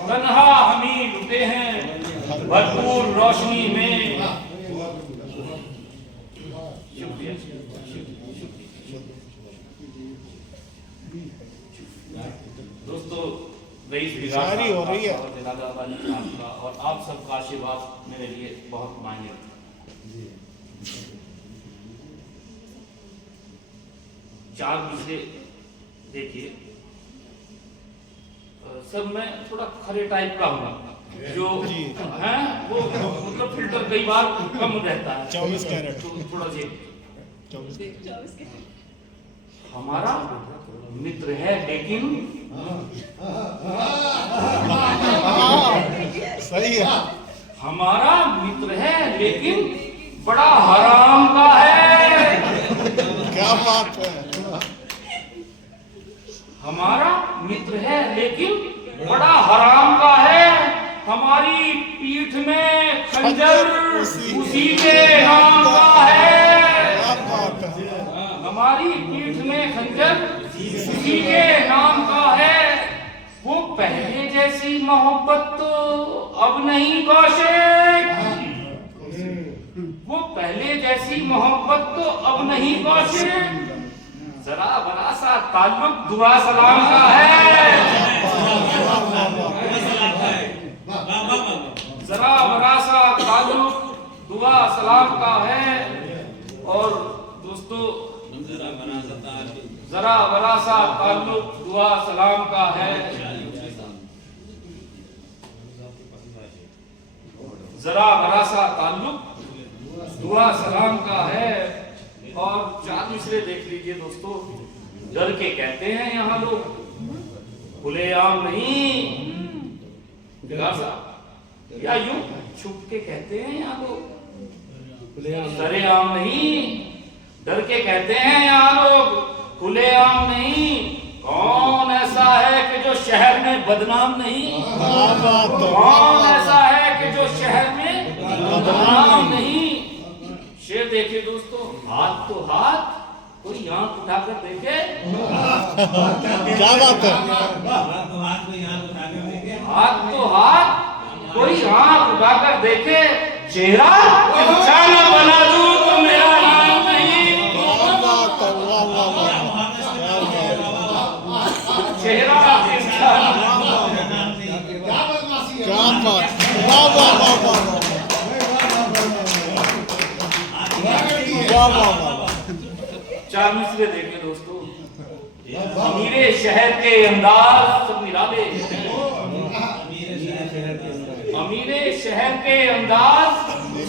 तन्हा हम ही लुटे हैं भरपूर रोशनी में। शुक्रिया। दोस्तों, रईस शायरी हो रही है। और आप सबका आशीर्वाद मेरे लिए बहुत मायने रखता है। 4 मिसरे देखिए। सर मैं थोड़ा खरे टाइप का हूँ, जो है वो मतलब फिल्टर कई बार कम रहता है। 24 कैरेट। तो थोड़ा सी 24 हमारा मित्र है लेकिन सही है। हमारा मित्र है लेकिन बड़ा हराम का है। क्या बात है। हमारा मित्र है लेकिन बड़ा हराम का है। हमारी पीठ में खंजर उसी के नाम का है। हमारी पीठ में खंजर उसी के नाम का है। वो पहले जैसी मोहब्बत तो अब नहीं कौशिक। वो पहले जैसी मोहब्बत तो अब नहीं कौशिक। जरा बड़ा सा ताल्लुक दुआ सलाम का है। जरा बड़ा सा ताल्लुक दुआ सलाम का है। और दोस्तों, जरा बड़ा सा ताल्लुक दुआ सलाम का है। जरा बड़ा सा ताल्लुक दुआ सलाम का है। और 4 मिसरे देख लीजिए दोस्तों। डर के कहते हैं यहाँ लोग, खुलेआम नहीं। या यूं छुप के कहते हैं यहाँ लोग, सरेआम नहीं। डर के कहते हैं यहाँ लोग, खुलेआम नहीं। कौन ऐसा है कि जो शहर में बदनाम नहीं? कौन ऐसा है कि जो शहर में बदनाम नहीं? शेर देखिए दोस्तों, हाथ तो हाथ, कोई आंख उठाकर देखे। क्या बात है। हाथ तो हाथ, कोई आंख उठाकर देखे। चेहरा इंसान बना दूं तो मेरा नाम नहीं। चेहरा इंसान। क्या बात। वाह वाह वाह वाह। वाह वाह वाह। 4 मिसरे देखिए दोस्तों। अमीरे शहर के अंदाज सब निराले। अमीरे शहर के अंदाज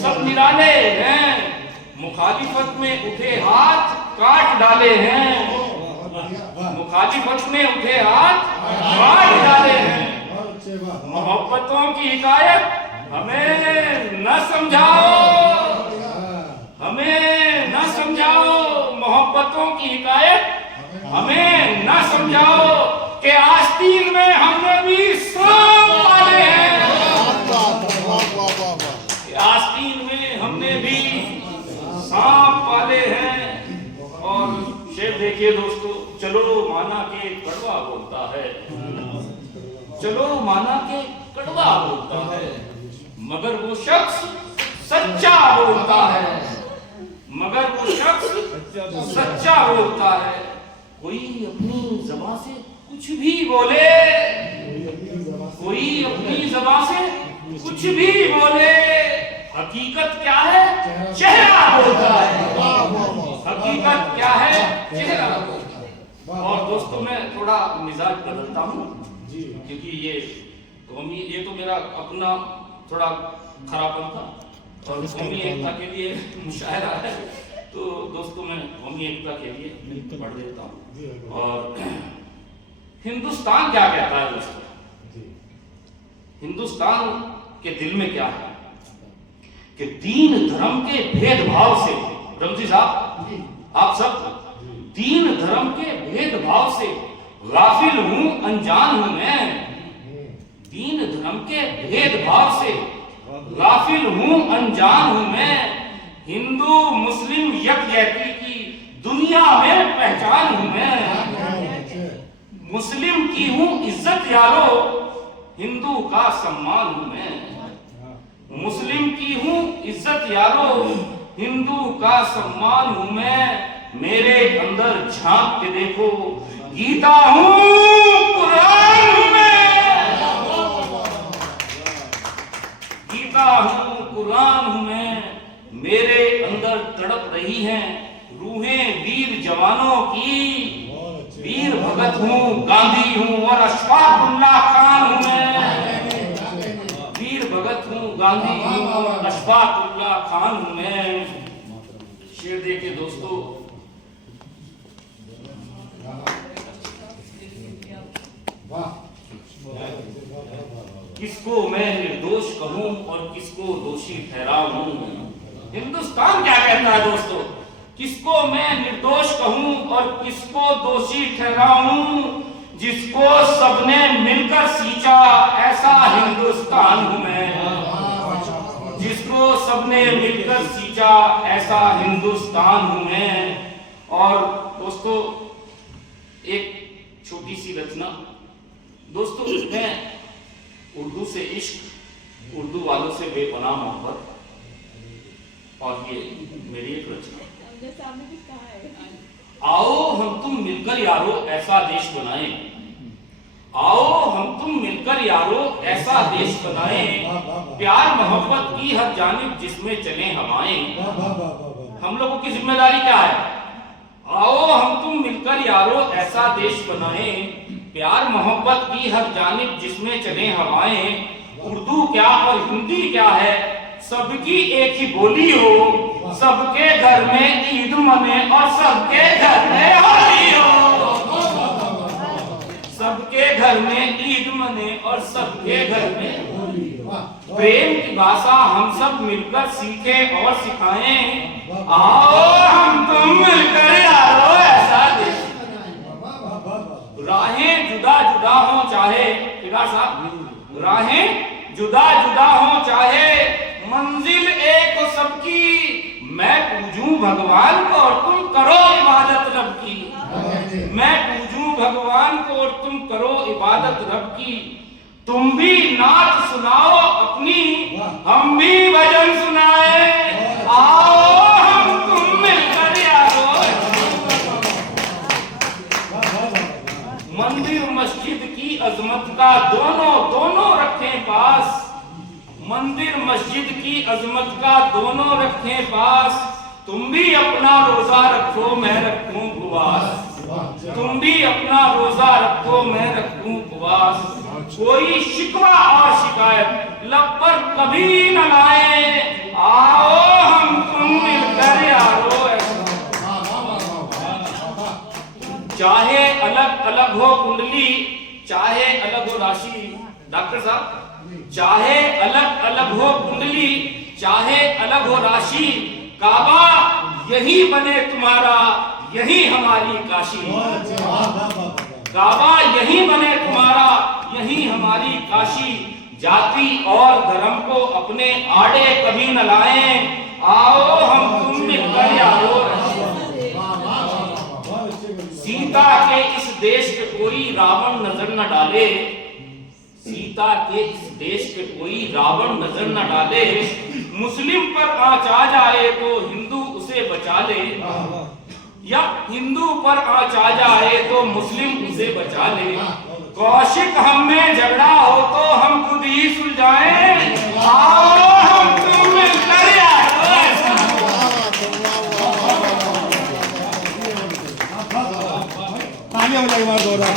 सब निराले हैं। मुखालिफत में उठे हाथ काट डाले हैं। मुखालिफत में उठे हाथ काट डाले हैं। मोहब्बतों की हिकायत हमें न समझाओ। हमें न समझाओ मोहब्बतों की हिकायत। हमें न समझाओ कि आस्तीन में हमने भी सांप पाले हैं। आस्तीन में हमने भी सांप पाले हैं। और शेर देखिए दोस्तों, चलो माना के कड़वा बोलता है। चलो माना के कड़वा बोलता है, मगर वो शख्स सच्चा बोलता है, मगर वो शख्स सच्चा बोलता है। कोई अपनी ज़बान से कुछ भी बोले, कोई अपनी ज़बान से कुछ भी बोले, हकीकत क्या है? चेहरा बोलता है। हकीकत क्या है? चेहरा बोलता है। और दोस्तों मैं थोड़ा मिजाज बदलता हूँ, क्योंकि ये तो मेरा अपना थोड़ा खराबन था, और कौमी एकता के लिए मुशायरा है, तो दोस्तों मैं कौमी एकता के लिए पढ़ देता हूँ। और हिंदुस्तान क्या कहता है दोस्तों? हिंदुस्तान के दिल में क्या है कि दीन धर्म के भेदभाव से, रमजी साहब आप सब, दीन धर्म के भेदभाव से गाफिल हूं, अनजान हूं मैं। दीन धर्म के भेदभाव से गाफिल हूं, अनजान हूं मैं। हिंदू मुस्लिम यकजहती की दुनिया में पहचान हूं मैं। मुस्लिम की हूं इज्जत यारो, हिंदू का सम्मान हूं मैं। मुस्लिम की हूं इज्जत यारो, हिंदू का सम्मान हूं मैं। मेरे अंदर झांक के देखो, गीता हूं, कुरान हूं मैं। गीता हूं, कुरान हूं मैं। मेरे अंदर तड़प रही हैं रूहें वीर जवानों की। वीर भगत हूं, गांधी हूं और अशफाकुल्लाह खान हूं मैं। वीर भगत हूं, गांधी हूं और अशफाकुल्लाह खान हूं मैं। शेर देखिए दोस्तों, किसको मैं निर्दोष कहूं और किसको दोषी ठहराऊं। हिंदुस्तान क्या कहता है दोस्तों? किसको मैं निर्दोष कहूं और किसको दोषी ठहराऊं। जिसको सबने मिलकर सींचा ऐसा हिंदुस्तान हूं मैं। जिसको सबने मिलकर सींचा ऐसा हिंदुस्तान हूं मैं। और दोस्तों एक छोटी सी रचना दोस्तों, मैं उर्दू से इश्क, उर्दू वालों से बेपनाह मोहब्बत, और ये मेरी एक रचना। आओ हम तुम मिलकर यारो ऐसा देश बनाएं। आओ हम तुम मिलकर यारो ऐसा देश बनाएं। प्यार मोहब्बत की हर जानिब जिसमें चले हवाएं। हम लोगों की जिम्मेदारी क्या है? आओ हम तुम मिलकर यारो ऐसा देश बनाएं। प्यार मोहब्बत की हर जानिब जिसमें चले हवाएं। उर्दू क्या और हिंदी क्या है, सबकी एक ही बोली हो। सबके घर में ईद मने और सबके घर में होली हो। सबके घर में ईद मने और सबके घर में होली हो। प्रेम की भाषा हम सब मिलकर सीखें और सिखाएं। आओ हम तुम मिलकर यारो ऐसा देश। राहें जुदा जुदा हो चाहे, फिदा साहब, राहें जुदा जुदा हो चाहे, मंजिल एक हो सबकी। मैं पूजूं भगवान को और तुम करो इबादत रब की। मैं पूजूं भगवान को और तुम करो इबादत रब की। तुम भी नात सुनाओ अपनी, हम भी भजन सुनाए। आओ हम तुम मिलकर यारो। मंदिर मस्जिद की अजमत का दोनों दोनों रखें पास। मंदिर मस्जिद की अजमत का दोनों रखें पास। तुम भी अपना रोजा रखो मैं रखूं उपवास। तुम भी अपना रोजा रखो मैं रखूं उपवास। कोई शिकवा और शिकायत लब पर कभी न लाए। आओ हम तुम मिलकर यारो। चाहे अलग अलग हो कुंडली, चाहे अलग हो राशि, डॉक्टर साहब, चाहे अलग अलग हो कुंडली, चाहे अलग हो राशि, काबा यही बने तुम्हारा, यही हमारी काशी। काबा यही बने तुम्हारा, यही हमारी काशी। जाति और धर्म को अपने आड़े कभी न लाएं। आओ हम तुम मिलकर यारो। सीता के इस देश पे कोई रावण नजर न डाले। सीता के इस देश पे कोई रावण नजर न डाले, मुस्लिम पर आँच आ जाए तो हिंदू उसे बचा ले, या हिंदू पर आँच आ जाए तो मुस्लिम उसे बचा ले। कौशिक हम में झगड़ा हो तो हम खुद ही सुलझाएं, आओ हम तुम मिलकर तालियां हो जाएगी हमारे गौरव।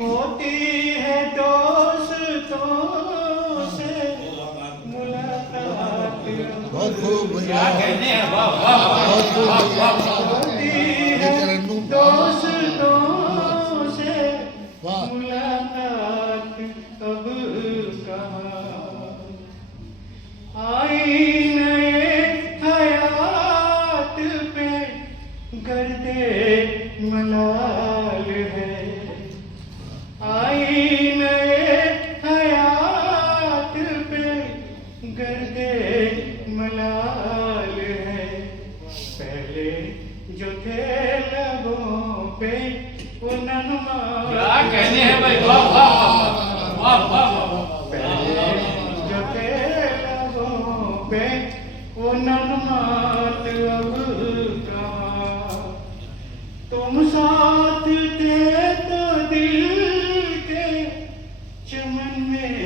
होती है दोस्तों से मुलाकात, बहुत खूब भैया, बहुत खूब भैया। होती है दोस्तों से मुलाकात, अब कहाँ आई नए हयात पे गर्दे मलाल है, आई नए हयात पे गर्दे मलाल है। पहले जो थे लबों पे वो नन्मा, क्या कहने हैं भाई, वाह वाह वाह वाह। पहले जो थे लबों पे वो नन्मात, अब कहाँ तुम साथ थे तो दिल के चमन में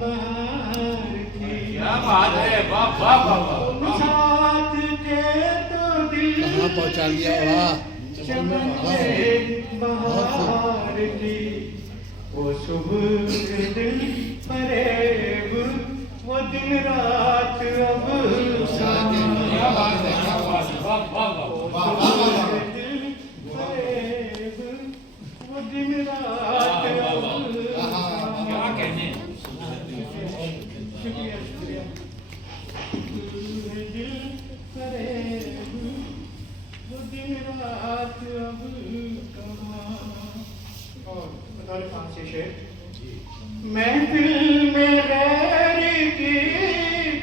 बहार थी। क्या बात है, वाह वाह वाह। तुम साथ थे तो दिल कहाँ पहुँचा लिया, वाह। चमन में बहार थी। वो सुबह दिल फरेब, वो दिन रात अब क्या बात है, क्या बात है, वाह वाह वाह। दिल फरेब, वो दिन रात अब क्या कहने, शुक्रिया शुक्रिया। दिल फरेब, वो दिन रात अब कहाँ। और बतौर फांसी शेर, महफिल में गैर की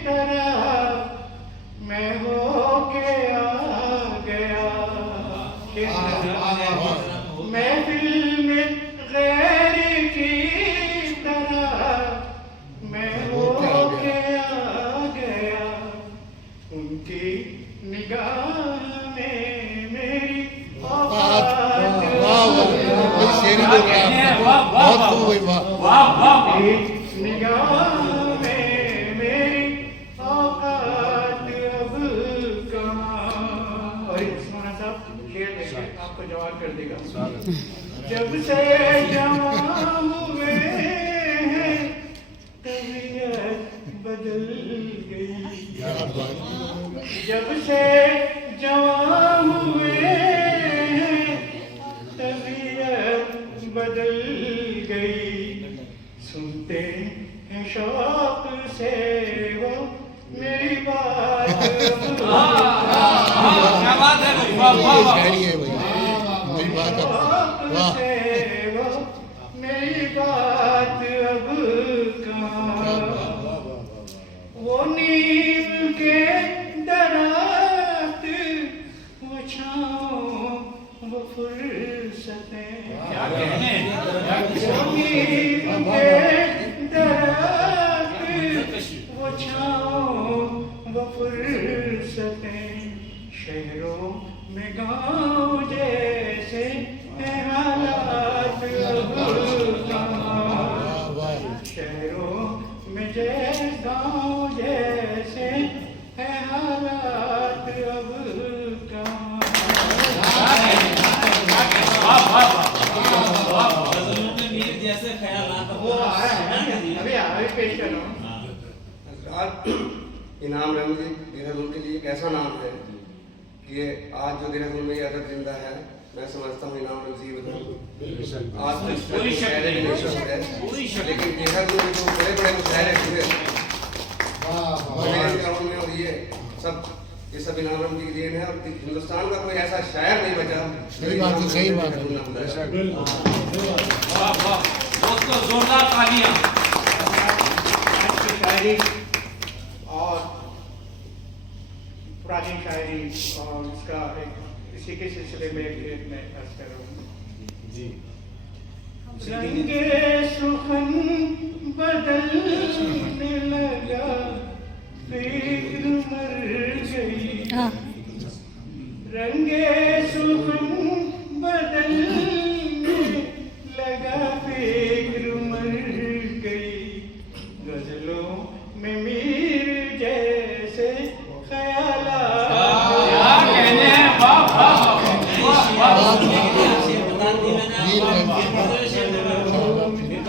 तरह मैं होके आ गया, महफिल में गैर की तरह मैं होके आ गया। उनकी निगाह में मेरी औकात, शेरी बोल रहा है, बहुत खूब हुई, वाह। वाह वाह। निगाह में मेरी औकात अब कहाँ। और उस्मान साहब शेर देखिए, आपको जवाब कर देगा। जब से जवान हुए हैं तबीयत बदल गई, जब से जवान हुए हैं तबीयत बदल गई। सुनते हैं शौक से वो मेरी बात, क्या बात है भाई, वाह वाह वाह। शेरी है भैया, मेरी बात है, वाह। से वो मेरी बात अब कहाँ। वो नीम के दरात, वो छाँव, वो फुर्सतें, क्या कहने, वो नीम के दरात, वो छाँव, वो फुर्सतें। शहरों में गाँव जैसे है हालात अब कहाँ। शहरों में जैसे गाँव जैसे है हालात अब कहाँ। वाह वाह वाह। जैसे ख्यालात वो आ रहा है, अभी आगे पेश कर रहा हूँ। आज इनाम रमजी देहरादून के लिए एक ऐसा नाम है कि ये आज जो देहरादून में ये अदब जिंदा है, मैं समझता हूँ इनाम रमजी आज तो कोई शक नहीं, है, कोई शक लेकिन देहरादून में जो बड़े बड़े मुशायरे हुए में, और ये सब इनाम रमजी की देन है। और हिंदुस्तान का कोई ऐसा शायर नहीं बचा। सही बात है, सही बात है। वाह वाह। दोस्तों जोरदार तालियां। शायरी और पुरानी शायरी थी और उसका एक इसी के सिलसिले में एक मैं अर्ज कर रहा हूँ। रंगे सुखन बदलने लगा, फिक्र मर गई। रंगे सुखन बदलने लगा, फिक्र मर गई। गजलों में मीर जैसे ख्यालात, क्या कहने हैं, वाह वाह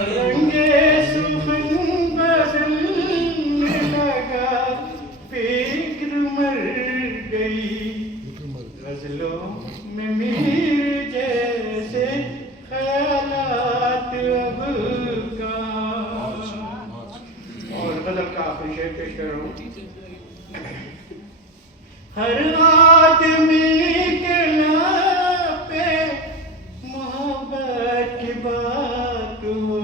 रंगे सुखन बदलने लगा, फिक्र मर गई। गजलों में मीर जैसे ख्यालात अब का। और गजल का आखिरी शेर पेश कर रहा हूँ। हर आदमी के पे मोहब्बत की बात हो,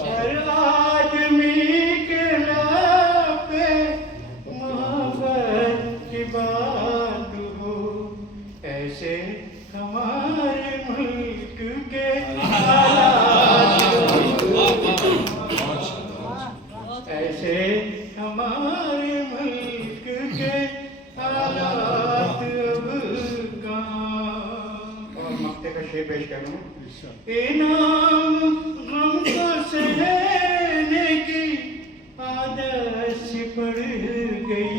हर आदमी के पे मोहब्बत की बात हो। ऐसे हमारे मुल्क के हालात, ऐसे हमारे मुल्क के हालात अब का। और मक्ते का शेर पेश करूं। इनाम गम को सहने की आदत सी पड़ गई।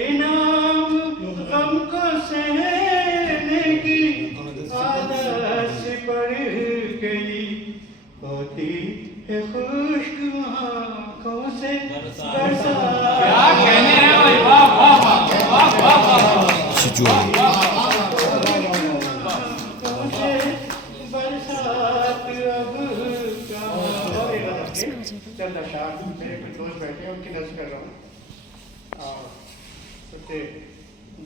इनाम गम को सहने की आदत सी पड़ गई। होती है खुश्क आँखों से बरसात। क्या कहने हैं भाई, वाह वाह वाह वाह वाह। बरसात अब का। चंद अशार मेरे कुछ दोस्त बैठे हैं, उनकी नज़र कर रहा हूँ और उससे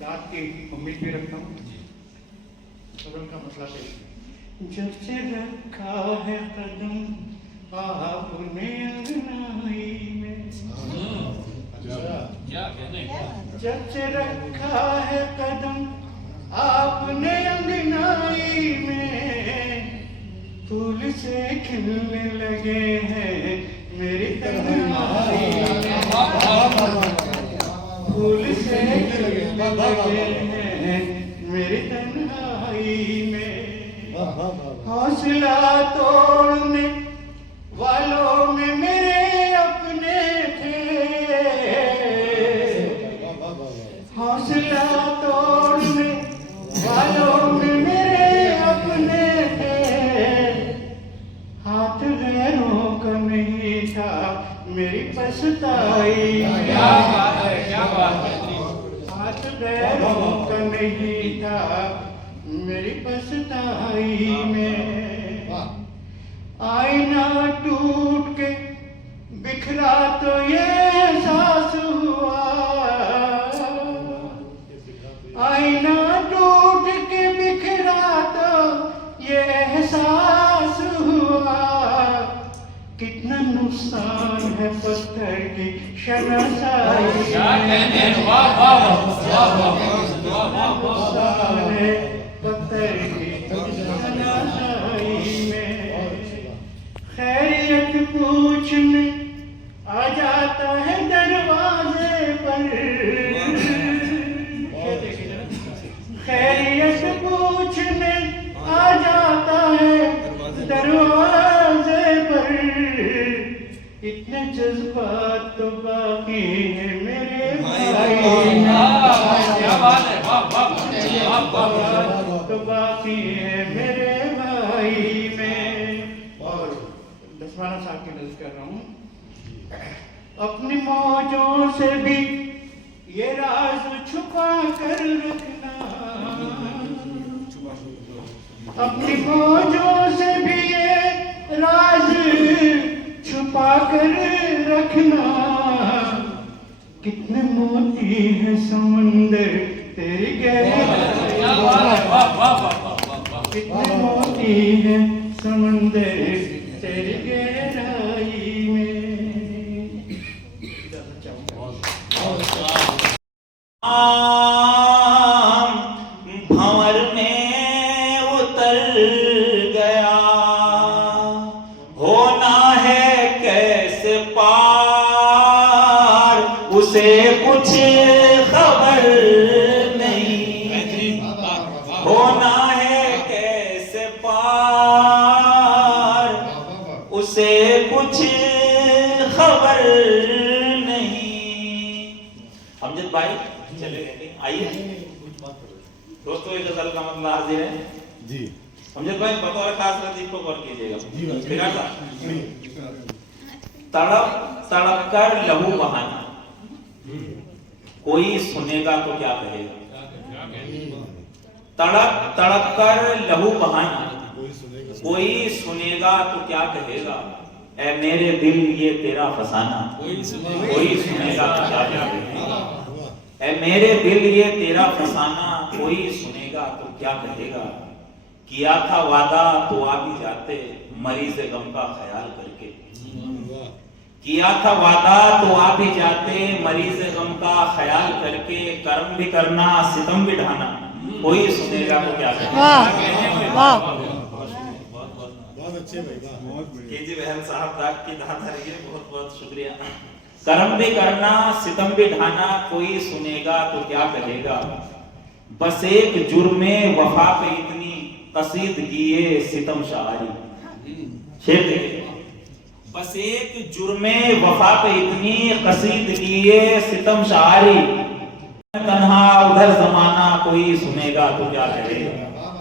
दाद की उम्मीद भी रखता हूँ। तो उनका मसला पेश। जब से रखा है कदम आपने अंगनाई में, क्या कहने हैं? जब से रखा है कदम आपने अंगनाई में, फूल से खिलने लगे हैं मेरी तन्हाई में। फूल से खिलने लगे हैं मेरी तन्हाई में। हौसला तोड़ने वालों में मेरे अपने थे, हौसला तोड़ने वालों में मेरे अपने थे। हाथ गैरों का नहीं था मेरी पछताई में। क्या बात है, क्या बात है। हाथ गैरों का नहीं था मेरी पछताई में। आईना टूट के बिखरा तो ये एहसास हुआ। आईना टूट के बिखरा तो ये एहसास हुआ। कितना नुकसान है पत्थर की शनासाई। क्या कहने हैं, वाह वाह वाह वाह वाह। नुकसान है पत्थर की शनासाई में। खैरियत पूछने आ जाता है दरवाजे पर। खैरियत पूछने आ जाता है दरवाजे पर। इतने जज्बात तो बाकी है मेरे भाई। क्या बात है, वाह वाह वाह। तो बाकी है मेरे भाई में। और दसवाना साहब की नजर कर रहा हूँ। अपनी मौजों से भी ये राज छुपा कर रखना। अपनी मौजों से भी ये राज छुपा कर रखना। कितने मोती है समंदर तेरी गहराई। कितने मोती है समंदर तेरी गहराई में। भंवर में उतर गया, होना है कैसे पार उसे कुछ खबर नहीं, होना है कैसे पार उसे कुछ खबर नहीं। अमजद भाई चले गए, आइए दोस्तों, ये गजल का मतलब हाजिर है जी। अमजद भाई बतौर खास लतीफ को गौर कीजिएगा। तड़प तड़प कर लहू बहाना, कोई सुनेगा तो क्या कहेगा। तड़प तड़प कर लहू बहाना, कोई सुनेगा तो क्या कहेगा। ऐ मेरे दिल ये तेरा फसाना, कोई सुनेगा तो क्या कहेगा। ऐ मेरे दिल ये तेरा फसाना, कोई सुनेगा तो क्या कहेगा। किया था वादा तो आ भी जाते, मरीज़ गम का ख्याल करके। किया था वादा तो आ भी जाते, मरीज़ गम का ख्याल करके। कर्म भी करना सितम भी ढाना, कोई सुनेगा तो क्या कहेगा। बहुत अच्छे भाई, केजी बहन साहब दाग की दाद आ रही है, बहुत बहुत शुक्रिया। कर्म भी करना सितम भी ढाना, कोई सुनेगा तो क्या कहेगा। बस एक जुर्मे वफा पे इतनी कसीदगी सितम शायरी। शेर देखिए, बस एक जुर्मे वफा पे इतनी कसीदगी सितम शायरी। तन्हा उधर जमाना, कोई सुनेगा तो क्या कहेगा।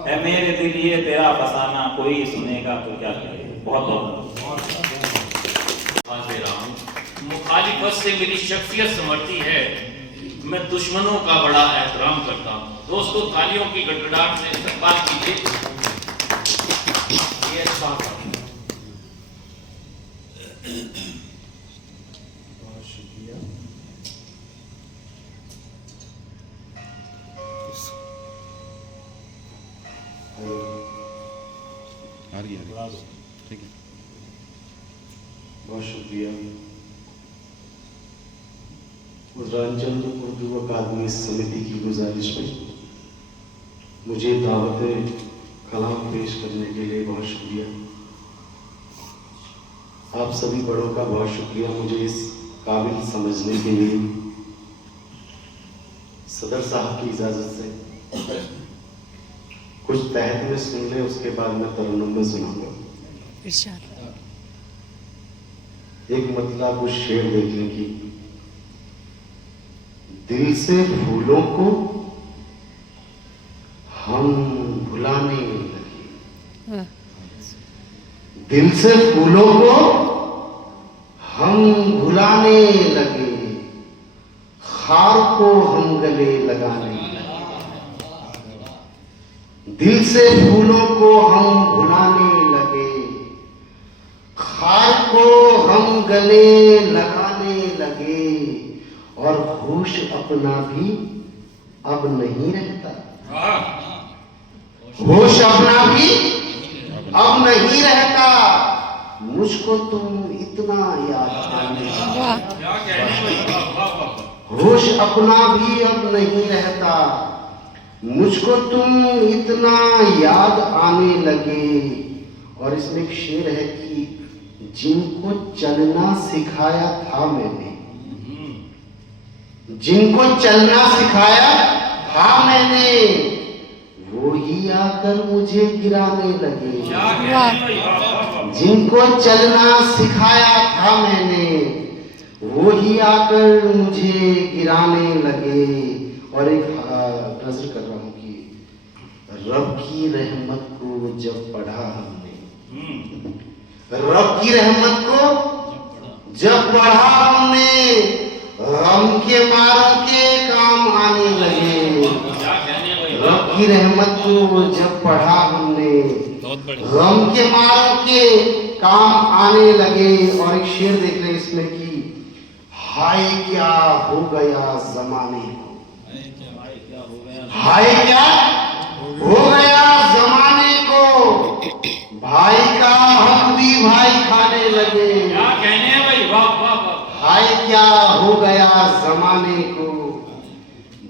ऐ मेरे दिल ये तेरा फसाना, कोई सुनेगा तो क्या कहेगा। बहुत बहुत मुखालिफत से मेरी शख्सियत समझती है, मैं दुश्मनों का बड़ा एहतराम करता हूँ। दोस्तों तालियों की गड़गड़ाहट से इस्तकबाल कीजिए। ठीक है, बहुत शुक्रिया। उर्रांचल उर्दू अकादमी समिति की गुजारिश में मुझे दावत कलाम पेश करने के लिए बहुत शुक्रिया। आप सभी बड़ों का बहुत शुक्रिया मुझे इस काबिल समझने के लिए। सदर साहब की इजाज़त से कुछ तहत में सुन ले, उसके बाद मैं तरन्नुम में सुनाऊंगा। एक मतलब कुछ शेर देखने की। दिल से फूलों को हम भुलाने लगे, दिल से फूलों को हम भुलाने लगे, खार को हम गले लगाने लगे। दिल से फूलों को हम भुलाने लगे, खार को हम गले लगाने लगे, और होश अपना भी अब नहीं रहता। होश अपना भी अब नहीं रहता, मुझको तुम इतना याद आने लगे। होश अपना भी अब नहीं रहता, मुझको तुम इतना याद आने लगे। और इसमें एक शेर है कि जिनको चलना सिखाया था मैंने, जिनको चलना सिखाया था मैंने, वो ही आकर मुझे गिराने लगे। जिनको चलना सिखाया था मैंने, वो ही आकर मुझे गिराने लगे। और एक नज़र कर रहा हूं कि रब की रहमत को जब पढ़ा हमने, रब की रहमत को जब पढ़ा हमने, गम के मारों के काम आने लगे। रब की रहमत को जब पढ़ा हमने, गम के मारों के काम आने लगे। और एक शेर देख रहे इसमें कि हाय क्या हो गया जमाने को, हाय क्या हो गया जमाने को, भाई का हक भी भाई खाने लगे। क्या कहने हैं भाई, वाह वाह वाह। हाय क्या हो गया जमाने को,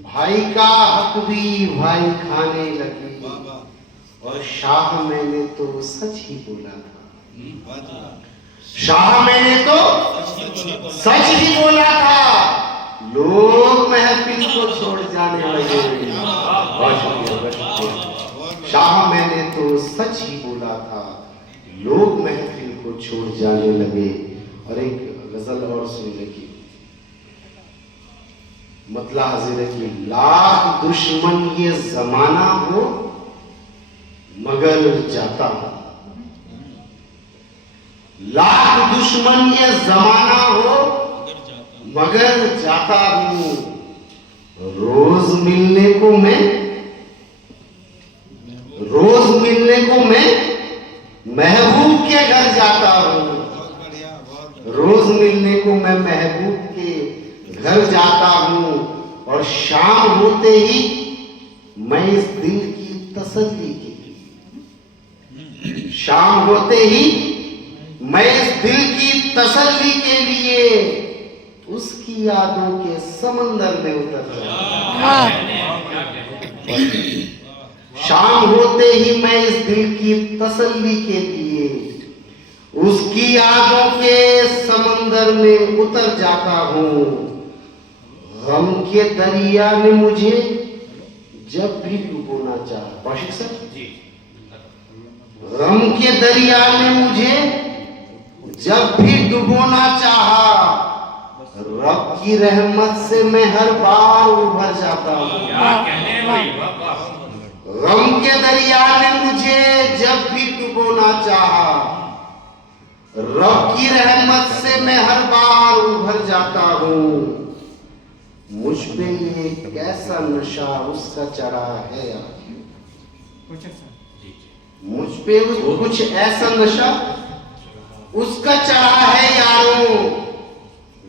भाई भाई का हक भी भाई खाने लगे, और शाह मैंने तो सच ही बोला था। शाह मैंने तो सच ही बोला था, लोग महफिल को छोड़ जाने लगे। बहुत शुक्रिया, बहुत शुक्रिया। शाह मैंने तो सच ही बोला था, लोग महफिल को छोड़ जाने लगे। और एक गजल और सुनने की मतलब हाजिर है कि लाख दुश्मन ये जमाना हो मगर जाता हूं, लाख दुश्मन ये जमाना हो मगर जाता हूं, रोज मिलने को मैं महबूब के घर जाता हूं, रोज मिलने को मैं महबूब के घर जाता हूं, और शाम होते ही मैं इस दिल की तसल्ली के लिए, शाम होते ही मैं इस दिल की तसल्ली के लिए उसकी यादों के समंदर में उतर जाता हूं। शाम होते ही मैं इस दिल की तसल्ली के लिए उसकी यादों के समंदर में उतर जाता हूं। गम के दरिया में मुझे जब भी डुबोना चाहा, बाशिक सर जी, गम के दरिया में मुझे जब भी डुबोना चाहा, रब की रहमत से मैं हर बार उभर जाता हूं। गम के दरिया में मुझे जब भी डुबोना चाहा, रब की रहमत से मैं हर बार उभर जाता हूं। मुझ पे ये कैसा नशा उसका चढ़ा है, मुझ पे कुछ ऐसा नशा उसका चढ़ा है यारों,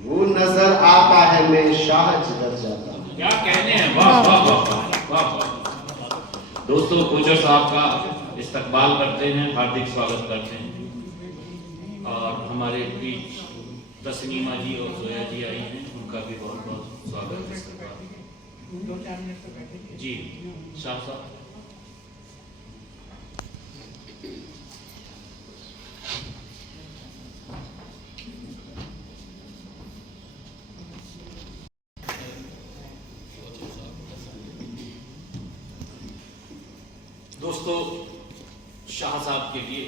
वो नजर आता है मैं शाह जिधर जाता हूं। क्या कहने हैं, वाह वाह वाह वाह। दोस्तों गुजर साहब का इस्तकबाल करते हैं, हार्दिक स्वागत करते हैं। और हमारे बीच तस्नीमा जी और जोया जी आई हैं, उनका भी बहुत बहुत स्वागत है। जी शाह साहब। दोस्तों शाह साहब के लिए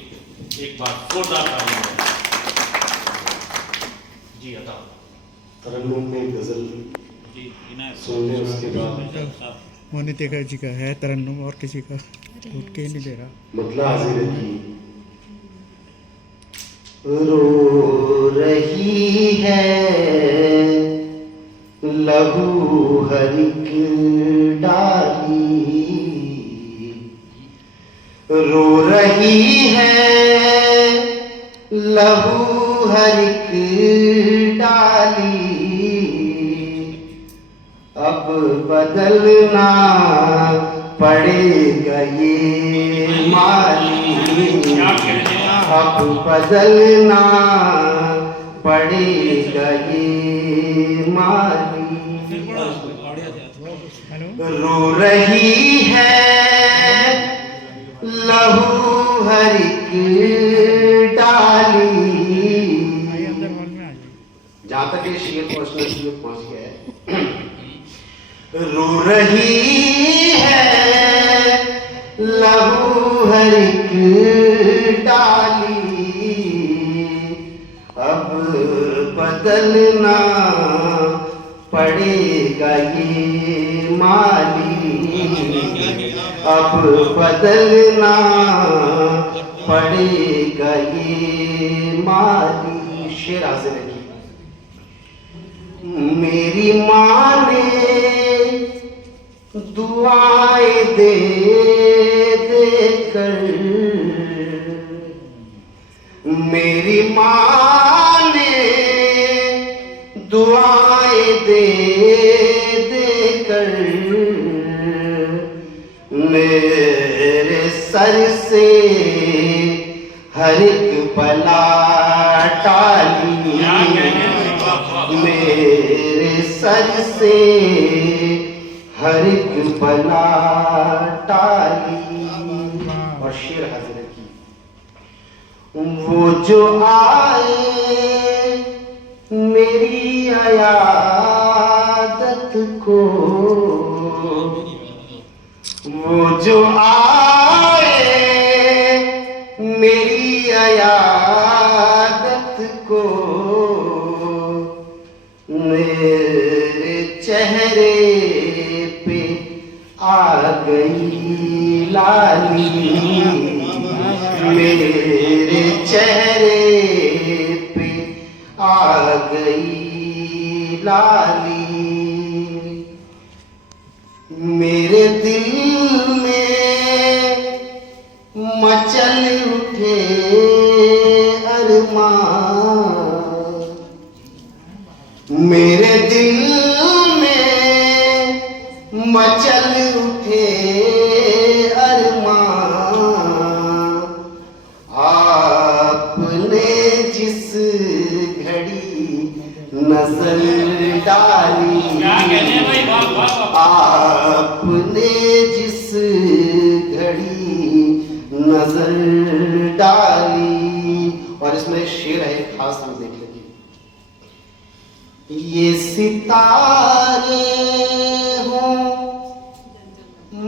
एक बार जोरदार तालियां जी। अता तरन्नुम में गजल सुनने उसके बाद मोनित जी का है तरन्नुम, और किसी का उठ के नहीं दे रहा। मतलब हाजिर है कि रो रही है लहू हर एक डाली, रो रही है लहू हर एक डाली, अब बदलना पड़ेगा ये माली, अब बदलना पड़ेगा ये माली। रो रही है लहू हर एक डाली, जहां तक ये शेर पहुंचना चाहिए पहुंच गया है। रो रही है लहू हर एक डाली, अब बदलना पड़ेगा ये माली, अब बदलना पड़ेगा ये माली। शेर हाजिर है। मेरी माँ ने दुआएं दे दे कर, मेरी माँ ने दुआएं दे दे कर मेरे सर से हर एक बला टाली, मेरे सर से हर एक बला टाली। और शेर हाजिर की, वो जो आए मेरी आयादत को, वो जो आए मेरी आयादत को, मेरे चेहरे पे आ गई लाली, मेरे चेहरे पे आ गई लाली। मेरे दिल में मचल उठे अरमान, मेरे दिल में मचल उठे अरमान। आपने जिस घड़ी नजर डाली, आपने जिस घड़ी नजर डाली। और इसमें एक शेर है खास, हम देख लेंगे। ये सितारे हों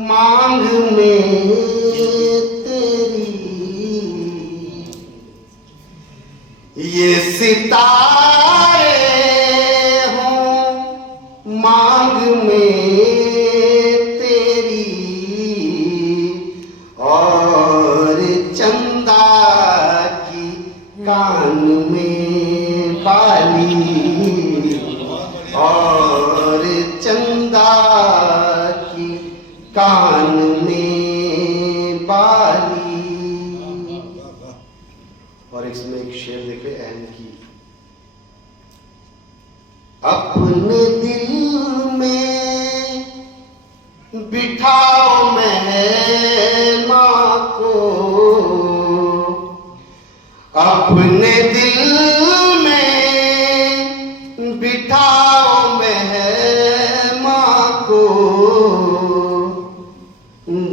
मांग में तेरी, ये सितारे हों मांग में तेरी, और चंदा की कान में बाली, और चंदा की कान में बाली। और इसमें एक शेर देखे अहम की, अपने दिल में बिठाओ मेहमां को, अपने दिल में बिठाओ मेहमां को,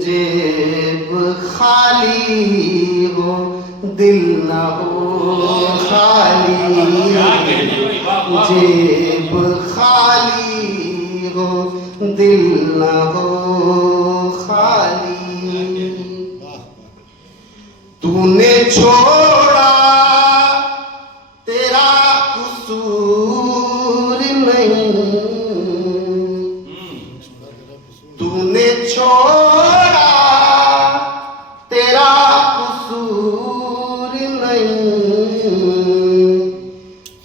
जेब खाली हो दिल न हो खाली, जेब खाली हो दिल न हो खाली। तूने छोड़ा तेरा कसूर नहीं, तूने छोड़ा तेरा कसूर नहीं,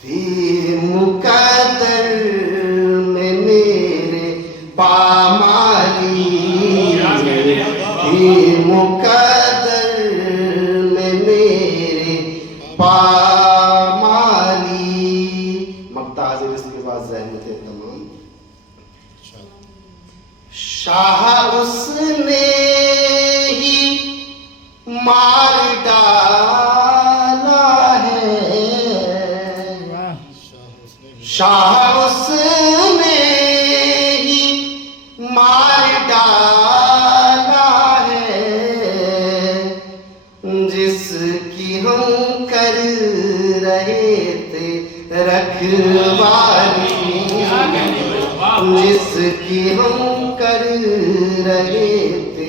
थी मुकद्दर में मेरे पामाली, थी मुकद्दर में मेरे पामाली। मक्ता हाजिर, इसके बाद ज़हमतें तमाम। शाह उसने ही मार डाला है, शाह उसने ही मार डाला है, जिसकी हम कर रहे थे रखवाली, जिसकी हम कर रहे थे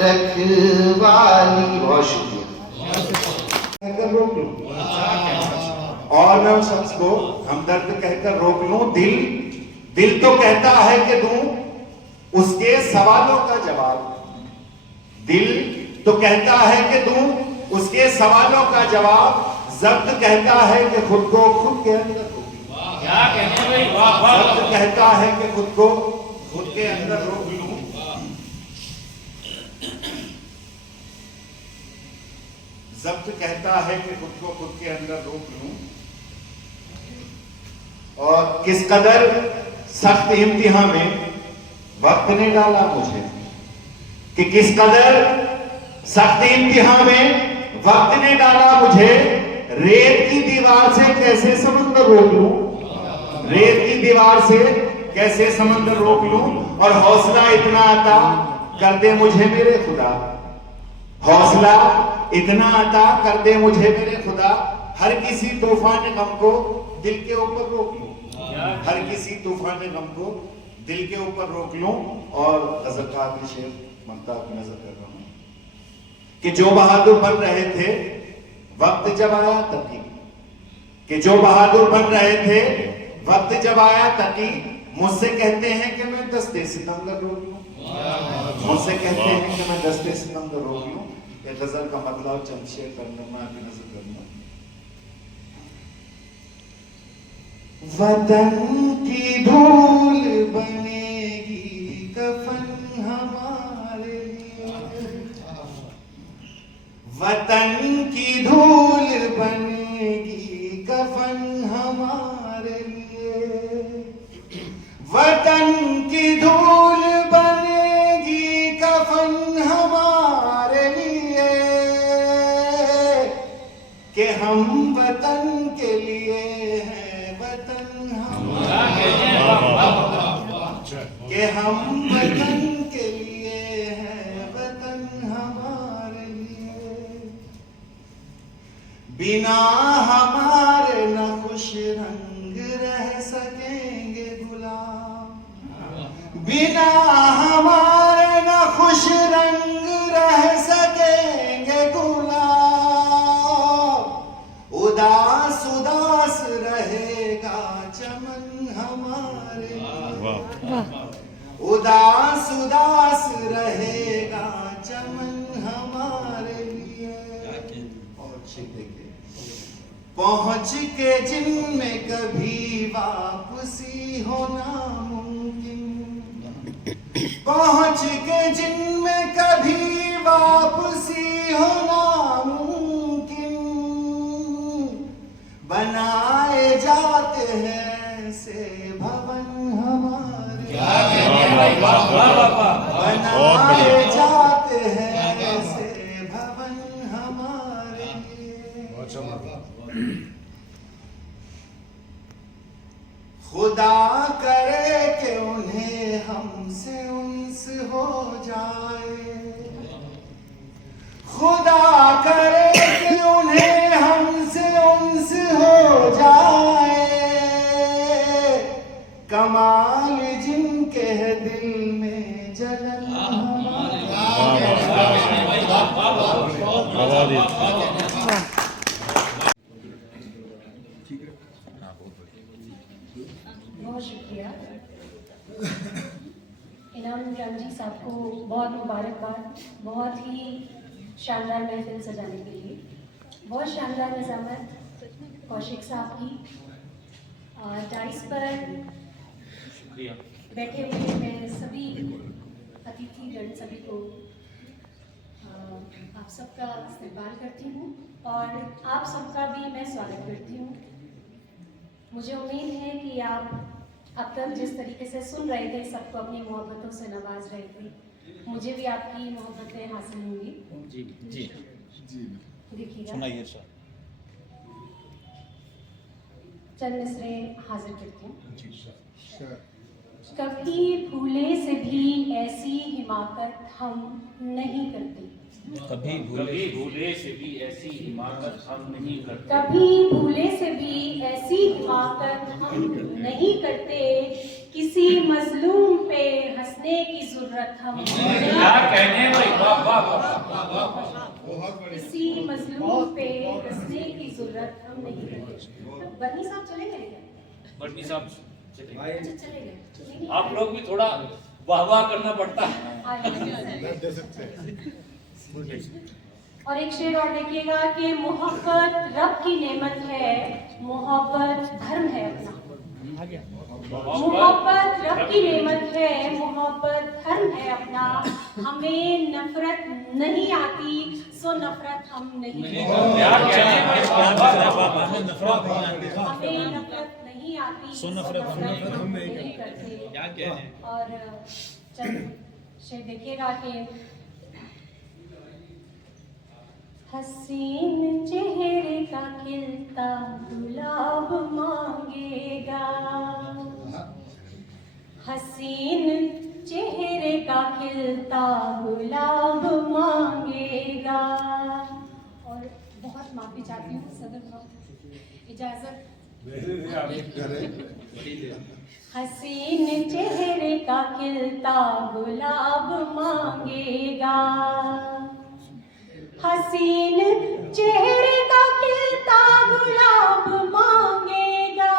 रखवाली। बहुत शुक्रिया। कहकर रोक लूं, और मैं उस शख्स को हमदर्द कहकर रोक लूं। दिल तो कहता है कि दूं उसके सवालों का जवाब, दिल तो कहता है कि दूं उसके सवालों का जवाब, ज़ब्त कहता है कि खुद को खुद के अंदर, क्या कहने भाई, वाह वाह। ज़ब्त कहता है कि खुद को खुद के अंदर रोक लूं। ज़ब्त कहता है कि खुद को खुद के अंदर रोक लूं। और किस कदर सख्त इम्तिहान में वक्त ने डाला मुझे, कि किस कदर सख्त इम्तिहान में वक्त ने डाला मुझे। रेत की दीवार से कैसे समुद्र रोक लूं, रेत की दीवार से कैसे समंदर रोक लूं, और हौसला इतना अता कर दे मुझे मेरे खुदा, हौसला इतना अता कर दे मुझे मेरे खुदा, हर किसी तूफान गम को दिल के ऊपर रोक लूं, हर किसी तूफान गम को दिल के ऊपर रोक लूं। और गजल का आखिरी शेर ममता की नजर कर रहा हूं कि जो बहादुर बन रहे थे वक्त जब आया तकी, कि जो बहादुर बन रहे थे वक्त जब आया तकी, मुझसे कहते हैं कि मैं दस्ते सितमगर रोक लूं, मुझसे कहते हैं कि मैं दस्ते सितमगर रोक लूं। ये गजल का मतलब चंद शेर करने में आपकी नजर करूंगा। वतन की धूल बनेगी कफन हमारे लिए, वतन की धूल बनेगी कफन हमारे लिए, वतन की धूल बनेगी कफन हमारे लिए, कि हम वतन के लिए हैं, वतन हमारे, कि हम वतन के लिए हैं, वतन हमारे लिए, बिना हमारे न खुश रंग रह सकेंगे गुलाम, बिना हमारे न खुश रंग रह सकेंगे गुलाम, उदास उदास रहेगा चमन हमारे लिए, उदास उदास रहेगा चमन हमारे लिए। और अच्छे देखिए, पहुंच के जिनमें कभी वापसी हो नामुमकिन, पहुंच के जिनमें कभी वापसी हो नामुमकिन, बनाए जाते हैं ऐसे भवन हमारे, बनाए जाते हैं ऐसे भवन हमारे लिए। खुदा करे कि उन्हें हमसे उनस हो जाए, खुदा करे कि उन्हें हमसे उनस हो जाए, कमाल जिनके है दिल में जलन बहुत शुक्रिया इनाम रामजी साहब को, बहुत मुबारकबाद, बहुत ही शानदार महफिल सजाने के लिए, बहुत शानदार निज़ामत कौशिक साहब की। डाइस पर बैठे हुए मैं सभी अतिथिगण सभी को आप सबका इस्तेमाल करती हूँ और आप सबका भी मैं स्वागत करती हूँ। मुझे उम्मीद है कि आप अब तक जिस तरीके से सुन रहे थे, सबको अपनी मोहब्बतों से नवाज रहे थे, मुझे भी आपकी मोहब्बतें हासिल होंगी। जी जी जी देखिएगा, सुनाइए सर। चंद मिसरे हाजिर करती हूँ। कभी भूले से भी ऐसी हिमाकत हम नहीं करते, कभी भूले से भी ऐसी हिमाकत हम नहीं करते, कभी भूले से भी ऐसी हिमाकत हम नहीं करते, किसी मजलूम पे हंसने की जरूरत हम क्या कहने भाई, वाह वाह वाह, किसी मजलूम पे हंसने की जरूरत हम नहीं करते। बर्नी साहब चले गए क्या? बर्नी साहब अच्छा चले गए। आप लोग भी थोड़ा वाह वाह करना पड़ता है। और एक शेर और देखिएगा कि मोहब्बत रब की नेमत है, मोहब्बत धर्म है अपना, मोहब्बत रब की नेमत है, मोहब्बत धर्म है अपना, हमें नफरत नहीं आती सो नफरत हम नहीं करते, हमें नफरत नहीं आती सो नफरत हम नहीं करते। और चल शेर देखिएगा कि हसीन चेहरे का खिलता गुलाब मांगेगा, हसीन चेहरे का खिलता गुलाब मांगेगा। और बहुत माफी चाहती हूँ सदर साहब, इजाजत। हसीन चेहरे का खिलता गुलाब मांगेगा, हसीन चेहरे का खिलता गुलाब मांगेगा,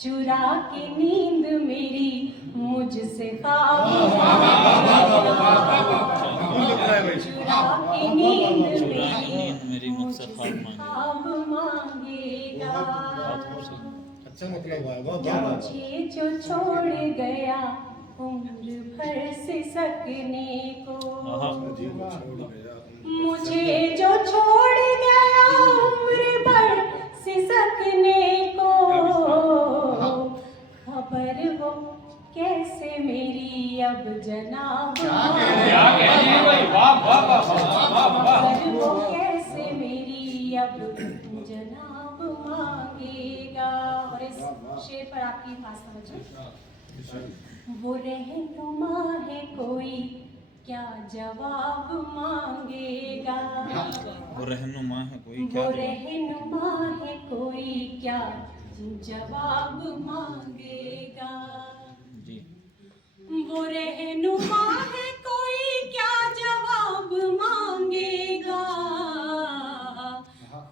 चुरा के नींद मेरी मुझसे ख्वाब चुरा के नींद मेरी मुझसे ख्वाब मांगेगा। अच्छा मतलब है। मुझे जो छोड़ गया उम्र भर सिसकने को, मुझे जो छोड़ गया उम्र भर सिसकने को, खबर वो कैसे मेरी अब जनाब, खबर वो कैसे मेरी अब जनाब मांगेगा। और इस शेर पर आपकी खास तवज्जो। वो रहनुमा है कोई क्या जवाब मांगेगा, वो रहनुमा है कोई वो रहनुमा है कोई क्या जवाब मांगेगा, वो रहनुमा है कोई क्या जवाब मांगेगा,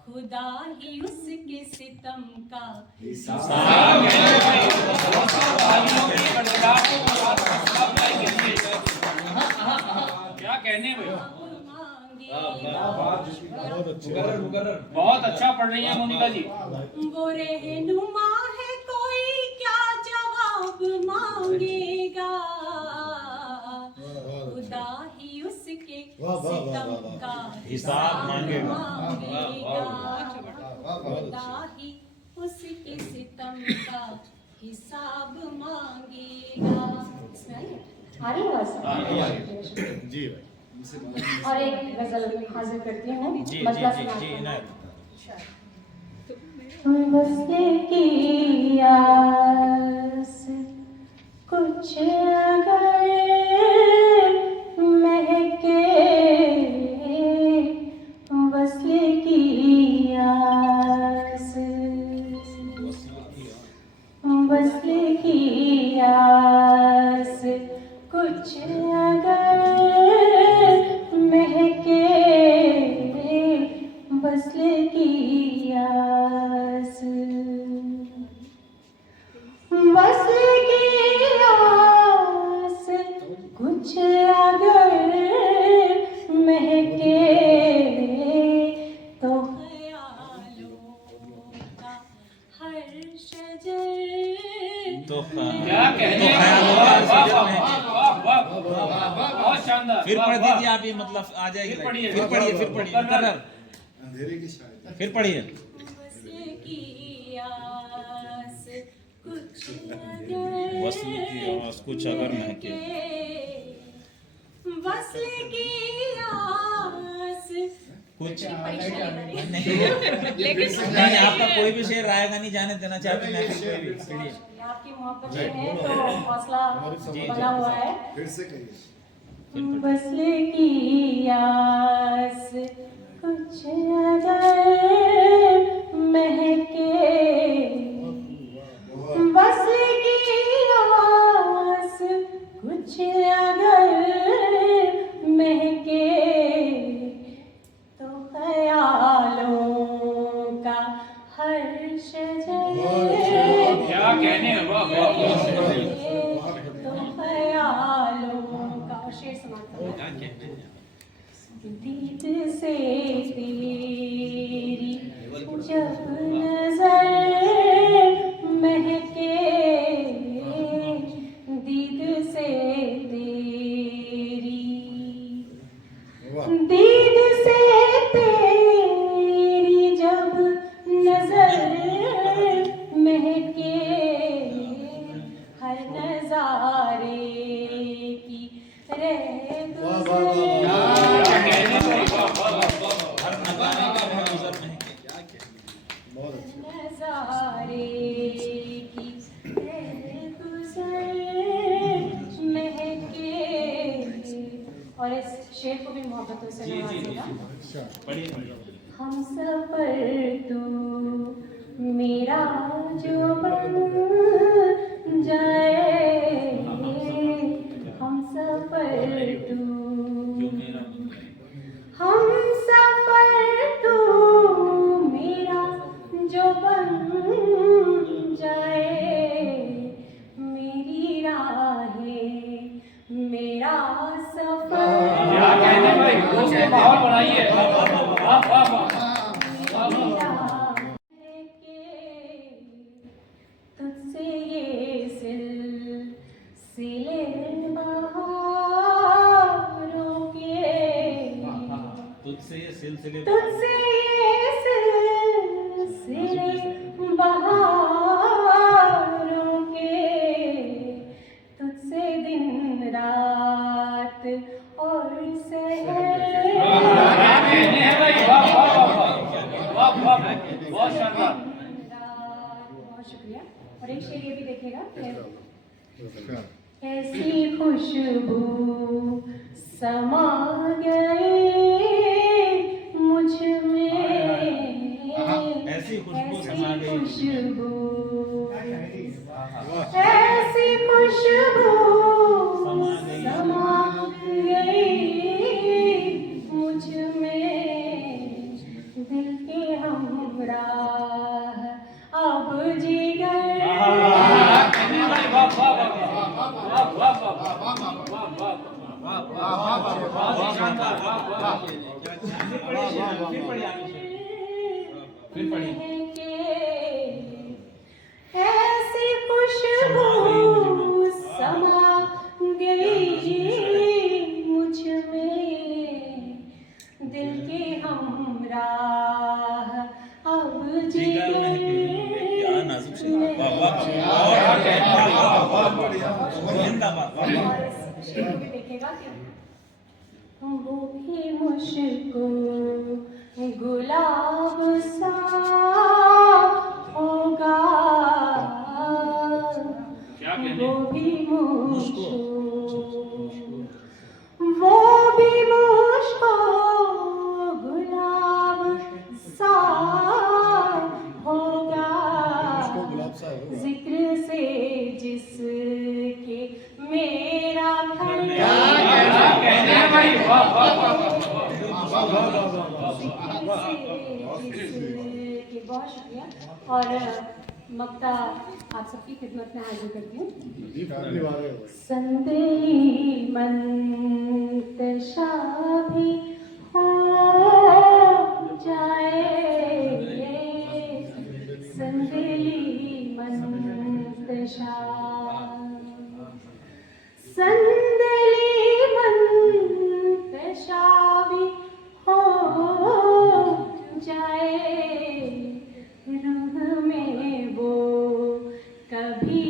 खुदा ही उसके सितम का क्या कहने में। बहुत अच्छा पढ़ रही है मोनिका जी। वो रहनुमा है कोई क्या जवाब मांगेगा, खुदा ही उसके सितम का हिसाब मांगेगा, खुदा ही उसके सितम का हिसाब मांगेगा। आ रही आवाज जी और एक गजल हाजिर करती हूँ। बसने की आस कुछ अगर महके, बसने की आस, बसने की आस कुछ अगर महके, बसले की आस, बसले की आस कुछ अगर महके, तो ख्यालों का हर शजर तो क्या कहने। बहुत शानदार। फिर पढ़ दीजिए आप, ये मतलब आ जाएगी। फिर पढ़िए मुकर्रर। अंधेरे की शायद फिर पढ़िए। वस्ल की आवाज कुछ अगर महके, वस्ल की आस कुछ नहीं, आपका कोई भी शेर आएगा नहीं, जाने देना चाहते मैं कोई भी। पढ़िए। आपकी मोहब्बत है तो हौसला बना हुआ है। फिर से कहिए। बसले की आस कुछ अगर महके, बसले की आस कुछ अगर महके, तो ख्यालों का हर शजर क्या कहने। तो ख्यालों का। और शेर सुनाता हूँ। दीद से तेरी जब नजर महके, दीद से तेरी, दीद से तेरी जब नजर महके, हर नजारे की रह नजारे की और इस शेर को भी मोहब्बतों से नवाजेगा। हम सफर तू मेरा जो बन जाए, हम सफर तू, हम सफर तू मेरा जो बन जाए, मेरी राहें मेरा सफर। क्या कहने भाई, दोस्त के माहौल बनाइए। तुझसे ये सिलसिले बहारों के, तुझसे ये सिलसिले बहारों के, तुझसे दिन रात और सहर। बहुत शानदार। बहुत शुक्रिया। और एक शेर ये भी देखिएगा कि ऐसी खुशबू समा गई मुझ में, ऐसी खुशबू समा गई, ऐसी खुशबू समा गई मुझ में, दिल के हमराह अब जिगर। ऐसी खुशबू समा गई मुझ में, दिल के हमराह अब जिगर। देखिएगा कि वो भी मुझको गुलाब सा होगा, वो भी मुझको गुलाब सा होगा, जिक्र से जिसके मेरा बहुत शुक्रिया। और मक्ता आप सबकी खिदमत में हाजिर करती हूँ। संदेली मंतशा भी हो जाए, संदेली मंतशा, संदेली मंतशा भी हो जाए, रूह में वो कभी